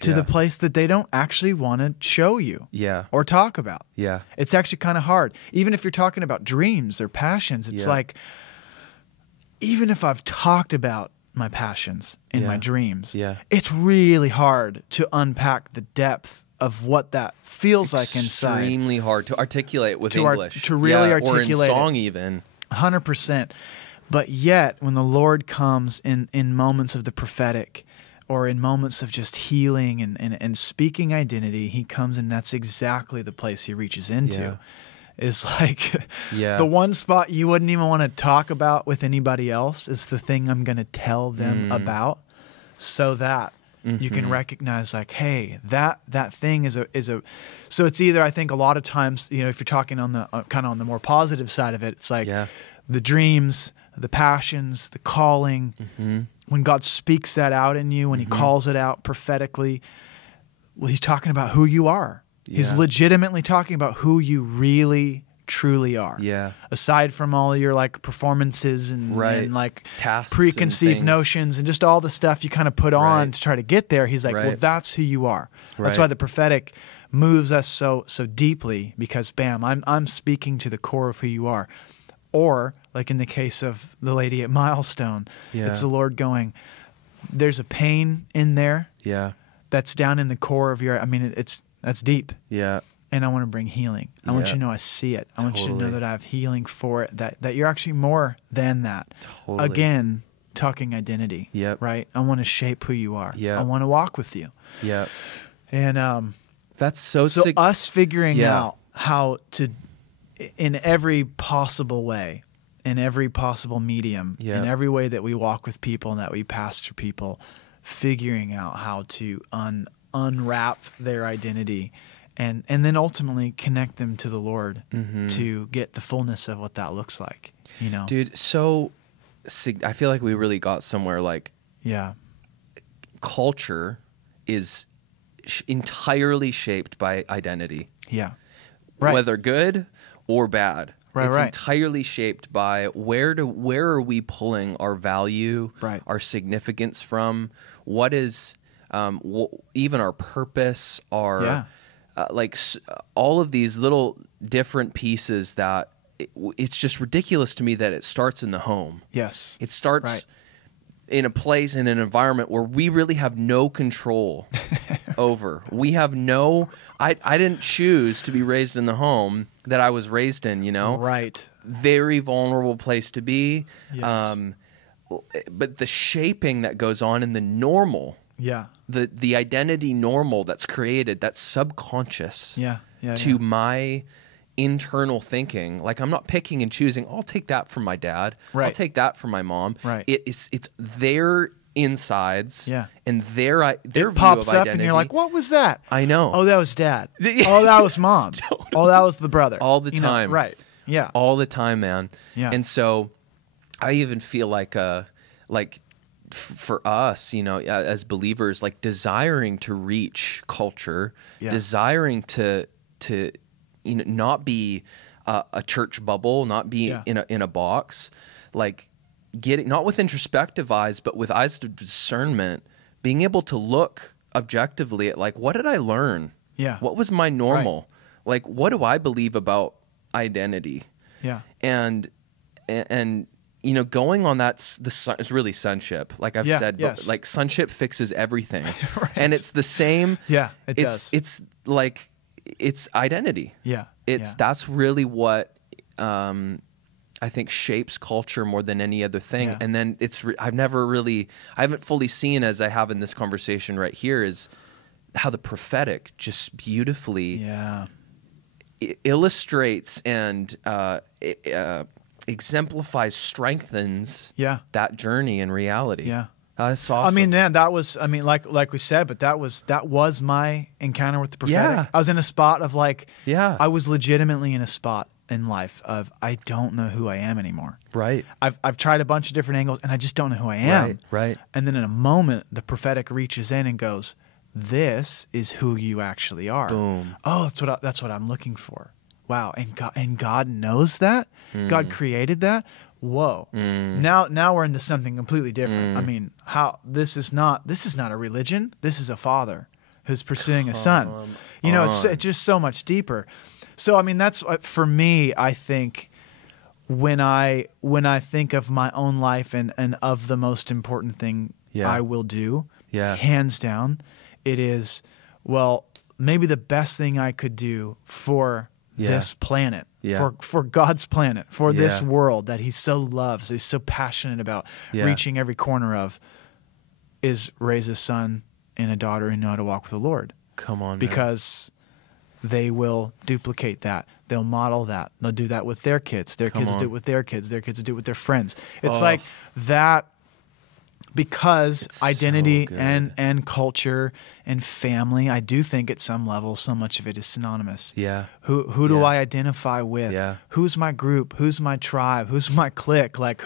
to the place that they don't actually want to show you or talk about. It's actually kind of hard. Even if you're talking about dreams or passions, it's like, even if I've talked about my passions in my dreams, it's really hard to unpack the depth of what that feels like inside. Extremely hard to articulate with English. To really articulate or in song even. 100%. But yet, when the Lord comes in moments of the prophetic, or in moments of just healing and speaking identity, he comes, and that's exactly the place he reaches into. Is like the one spot you wouldn't even want to talk about with anybody else is the thing I'm going to tell them about, so that you can recognize, like, hey, that thing is a. So it's either, I think a lot of times, if you're talking on the kind of on the more positive side of it, it's like the dreams, the passions, the calling, when God speaks that out in you, when he calls it out prophetically, well, he's talking about who you are. Yeah. He's legitimately talking about who you really, truly are. Yeah. Aside from all of your like performances and like tasks, preconceived notions and just all the stuff you kind of put on to try to get there. He's like, well, that's who you are. That's why the prophetic moves us so deeply, because bam, I'm speaking to the core of who you are. Or like in the case of the lady at Milestone, it's the Lord going, there's a pain in there. Yeah. That's down in the core of your, I mean, that's deep. Yeah. And I want to bring healing. I want you to know I see it. I want you to know that I have healing for it, that you're actually more than that. Totally. Again, talking identity. Yep. Right? I want to shape who you are. Yep. I want to walk with you. Yeah. And that's so us figuring out how to, in every possible way, in every possible medium, in every way that we walk with people and that we pastor people, figuring out how to unwrap their identity and then ultimately connect them to the Lord to get the fullness of what that looks like, you know? Dude, so I feel like we really got somewhere. Like, culture is entirely shaped by identity. Yeah. Whether good or bad. It's right. entirely shaped by where are we pulling our value, our significance from? What is even our purpose, our all of these little different pieces that it's just ridiculous to me that it starts in the home. Yes. It starts in a place, in an environment where we really have no control over. We have no, I didn't choose to be raised in the home that I was raised in, you know? Right. Very vulnerable place to be. Yes. But the shaping that goes on in the normal, the identity normal that's created, that's subconscious to my internal thinking. Like, I'm not picking and choosing. I'll take that from my dad. I'll take that from my mom. It's their insides and their view pops of up identity. And you're like, what was that? I know. Oh, that was dad. Oh, that was mom. Totally. Oh, that was the brother. All the time. Right. Yeah. All the time, man. Yeah. And so I even feel like for us, you know, as believers, like desiring to reach culture, desiring to you know, not be a church bubble, not be in a box, like getting, not with introspective eyes, but with eyes of discernment, being able to look objectively at, like, what did I learn? Yeah. What was my normal? Like, what do I believe about identity? Yeah. And you know, going on is really sonship. Like I've said, but like sonship fixes everything. And it's the same. Yeah, it does. It's like, it's identity. Yeah. That's really what I think shapes culture more than any other thing. And then I haven't fully seen, as I have in this conversation right here, is how the prophetic just beautifully illustrates and exemplifies, strengthens that journey in reality. Yeah. That's awesome. I mean, man, like we said, but that was my encounter with the prophetic. Yeah. I was in a spot of like, I was legitimately in a spot in life of, I don't know who I am anymore. Right. I've tried a bunch of different angles and I just don't know who I am. Right. And then in a moment, the prophetic reaches in and goes, this is who you actually are. Boom. Oh, that's what I'm looking for. Wow. And God knows that. God created that. Whoa. Now we're into something completely different. I mean, this is not a religion. This is a father who's pursuing a son. You know, it's just so much deeper. So I mean, that's for me, I think when I think of my own life and of the most important thing I will do, hands down, it is, well, maybe the best thing I could do for this planet, for God's planet, for this world that he so loves, is so passionate about reaching every corner of, is raise a son and a daughter who know how to walk with the Lord. Come on, because they will duplicate that. They'll model that. They'll do that with their kids. Their kids will do it with their kids. Their kids will do it with their friends. It's like that because It's identity so good. and culture and family, I do think at some level, so much of it is synonymous. Yeah. Who do I identify with? Yeah. Who's my group? Who's my tribe? Who's my clique? Like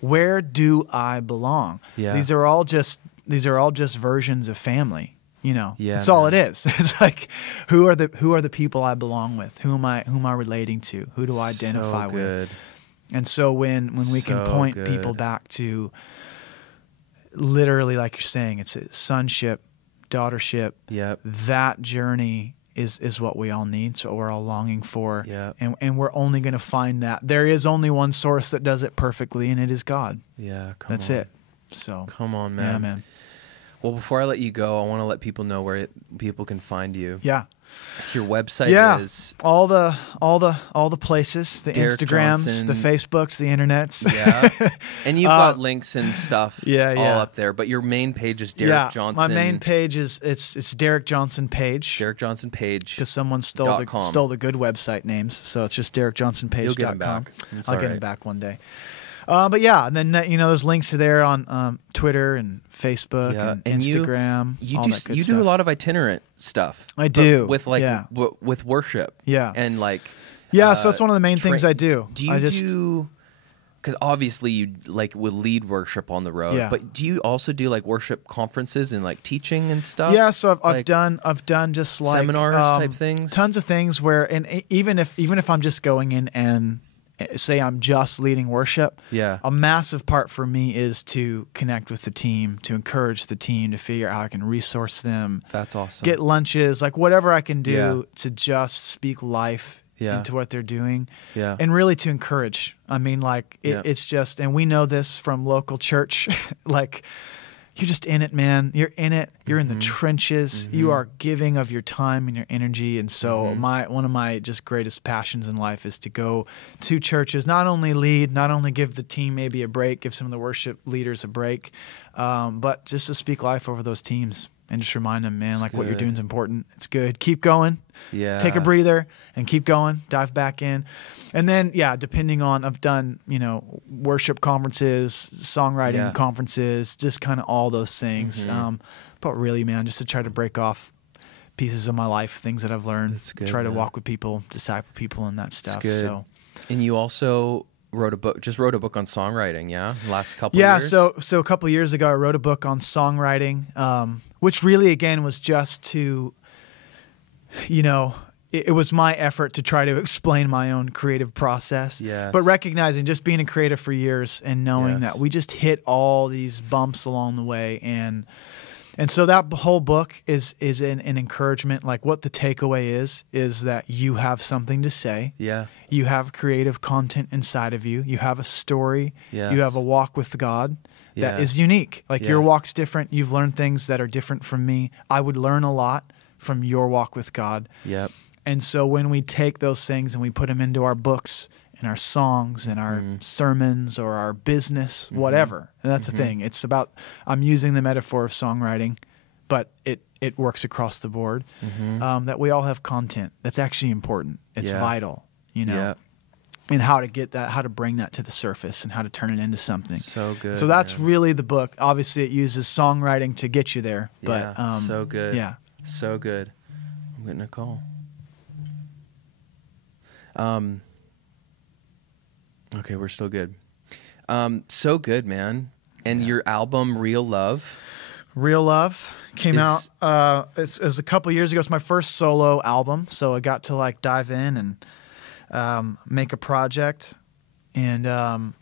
where do I belong? Yeah. These are all just versions of family. You know, Yeah, that's all man. it is. It's like, who are the people I belong with? Who am I relating to? Who do I identify So with? good. And so when we can So point good. people back to literally, like you're saying, it's a sonship, daughtership. Yep. That journey is what we all need. So we're all longing for. Yep. And we're only going to find that. There is only one source that does it perfectly, and it is God. Yeah. That's it. So Come on, man. yeah, man. Well, before I let you go, I want to let people know where people can find you. Yeah. Your website is all the places, the Derek Instagrams, Johnson. the Facebooks, the internets. Yeah. And you've got links and stuff all up there, but your main page is Derek Johnson. My main page is it's Derek Johnson Page. Derek Johnson Page. Because someone stole the good website names, so it's just DerekJohnsonPage.com. You'll get them back. I'll get them back one day. But yeah, and then there's links there on Twitter and Facebook and Instagram. You stuff. do a lot of itinerant stuff. I do with with worship. Yeah, and so it's one of the main things I do. Do you do? Because obviously you would lead worship on the road. Yeah. But do you also do worship conferences and teaching and stuff? Yeah, so I've done just seminars type things. Tons of things where, and even if I'm just going in and say I'm just leading worship, a massive part for me is to connect with the team, to encourage the team, to figure out how I can resource them. That's awesome. Get lunches, whatever I can do to just speak life into what they're doing. Yeah. And really to encourage. I mean, it's just, and we know this from local church, you're just in it, man. You're in it. You're in the trenches. You are giving of your time and your energy. And so one of my just greatest passions in life is to go to churches, not only lead, not only give the team maybe a break, give some of the worship leaders a break, but just to speak life over those teams and just remind them, man, what you're doing is important. It's good. Keep going. Yeah. Take a breather and keep going. Dive back in. And then, depending on, I've done, worship conferences, songwriting conferences, just kind of all those things. But really, man, just to try to break off pieces of my life, things that I've learned, try to walk with people, disciple people, and that stuff. So, and you also wrote a book on songwriting, last couple years? So a couple years ago, I wrote a book on songwriting, which really, again, was just to, it was my effort to try to explain my own creative process. Yes. But recognizing, just being a creative for years and knowing that we just hit all these bumps along the way. And so that whole book is an encouragement. What the takeaway is that you have something to say. Yeah. You have creative content inside of you. You have a story. Yes. You have a walk with God that is unique. Your walk's different. You've learned things that are different from me. I would learn a lot from your walk with God. Yep. And so when we take those things and we put them into our books and our songs and our sermons or our business, whatever, and that's the thing. It's about, I'm using the metaphor of songwriting, but it works across the board, that we all have content that's actually important. It's vital, and how to get that, how to bring that to the surface and how to turn it into something. So good. So that's really the book. Obviously it uses songwriting to get you there, but so good. Yeah. So good. I'm getting a call. Okay, we're still good. So good, man. And your album, Real Love came out. It was a couple years ago. It's my first solo album, so I got to dive in and make a project. And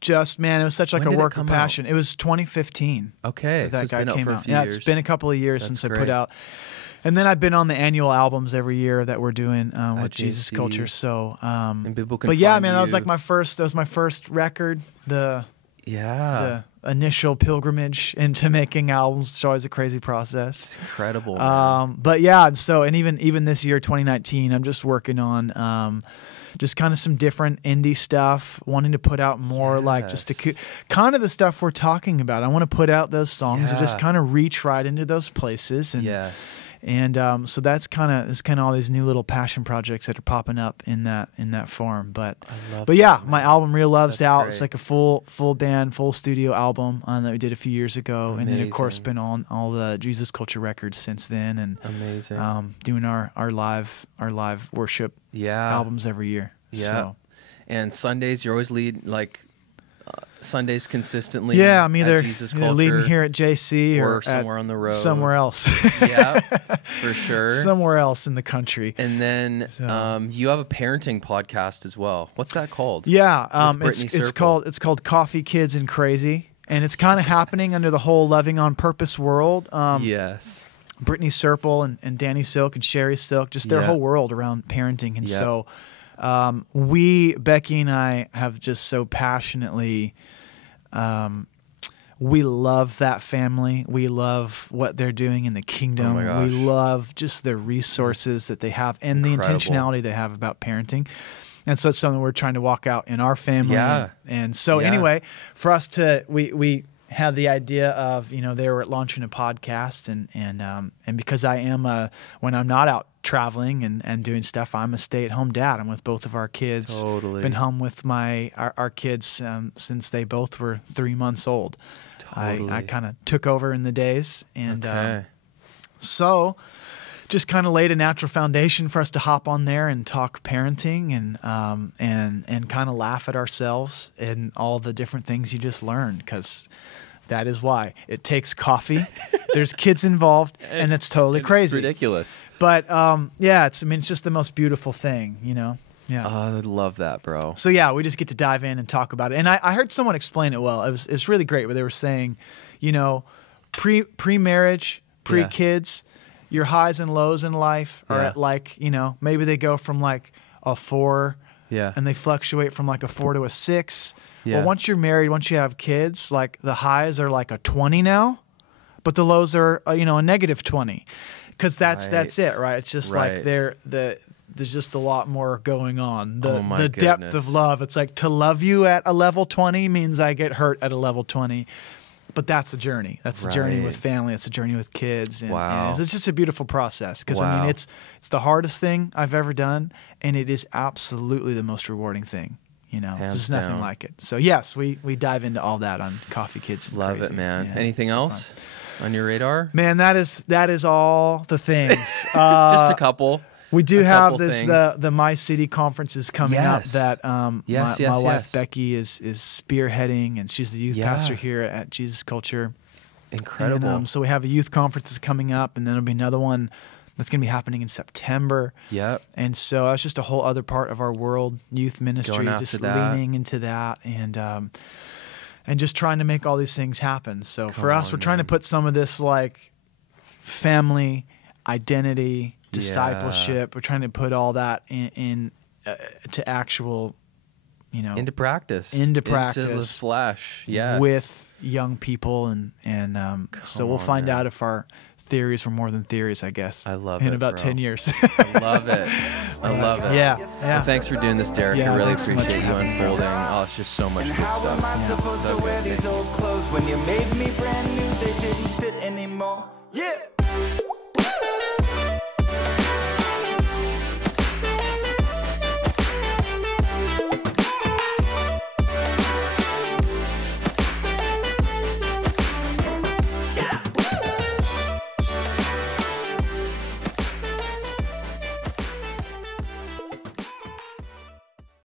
just, man, it was such a work of passion. It was 2015. Okay, that guy came out. Yeah, it's been a couple of years since I put out. And then I've been on the annual albums every year that we're doing with Jesus Culture. So, and people can. But yeah, man, that was my first. That was my first record. The initial pilgrimage into making albums. It's always a crazy process. It's incredible. But yeah, so and even this year, 2019, I'm just working on just kind of some different indie stuff, wanting to put out more just to kind of the stuff we're talking about. I want to put out those songs and just kind of reach right into those places and And so that's kind of all these new little passion projects that are popping up in that form. But yeah, man. My album Real Love's out. Great. It's like a full band, full studio album that we did a few years ago. Amazing. And then of course been on all the Jesus Culture records since then, and amazing. Doing our live worship albums every year. Yeah. So. And Sundays, you're always Sundays consistently. Yeah, I'm either either leading here at JC or somewhere on the road. Somewhere else. Yeah, for sure. Somewhere else in the country. And then you have a parenting podcast as well. What's that called? Yeah, it's called Coffee, Kids, and Crazy, and it's kind of happening under the whole Loving on Purpose world. Yes. Brittany Serple and Danny Silk and Sherry Silk, just their whole world around parenting, and so. Becky and I have just so passionately, we love that family. We love what they're doing in the kingdom. Oh we love just the resources that they have and the intentionality they have about parenting. And so it's something we're trying to walk out in our family. Yeah. And so anyway, for us to, we had the idea of, they were launching a podcast and because I am when I'm not out traveling and doing stuff, I'm a stay-at-home dad. I'm with both of our kids. Totally. Been home with our kids since they both were 3 months old. Totally. I kind of took over in the days, and so just kind of laid a natural foundation for us to hop on there and talk parenting and kind of laugh at ourselves and all the different things you just learn, because that is why it takes coffee. There's kids involved, and it's totally crazy. It's ridiculous. But it's just the most beautiful thing, Yeah. I love that, bro. So yeah, we just get to dive in and talk about it. And I heard someone explain it well. It was really great, where they were saying, pre-marriage, pre-kids, your highs and lows in life are at maybe they go from like a 4, and they fluctuate from like a 4 to a 6. Yeah. Well, once you're married, once you have kids, like the highs are like a 20 now, but the lows are a -20, because that's it, right? It's just like there's just a lot more going on. The depth of love. It's like, to love you at a level 20 means I get hurt at a level 20. But that's the journey. That's the journey with family. It's the journey with kids. And it's just a beautiful process, because I mean, it's the hardest thing I've ever done, and it is absolutely the most rewarding thing. There's nothing like it. So yes, we dive into all that on Coffee, Kids, and Love Crazy. it, man. Yeah, anything else on your radar? Man, that is all the things. Just a couple. We do have the My City conference is coming up that my wife Becky is spearheading, and she's the youth pastor here at Jesus Culture. Incredible. And, so we have a youth conference coming up, and then there'll be another one that's going to be happening in September. Yep. And so that's just a whole other part of our world, youth ministry, just leaning into that and just trying to make all these things happen. So for us, we're trying to put some of this like family, identity, discipleship. We're trying to put all that in to actual, into practice, into the flesh. Yes. With young people, and so we'll find out if our theories were more than theories, I guess. I love it, in about 10 years. I love it. I love it. Yeah. Well, thanks for doing this, Derek. I really appreciate you unfolding. Oh, it's just so much good stuff. How am I supposed to wear these old clothes when you made me brand new? They didn't fit anymore. Yeah.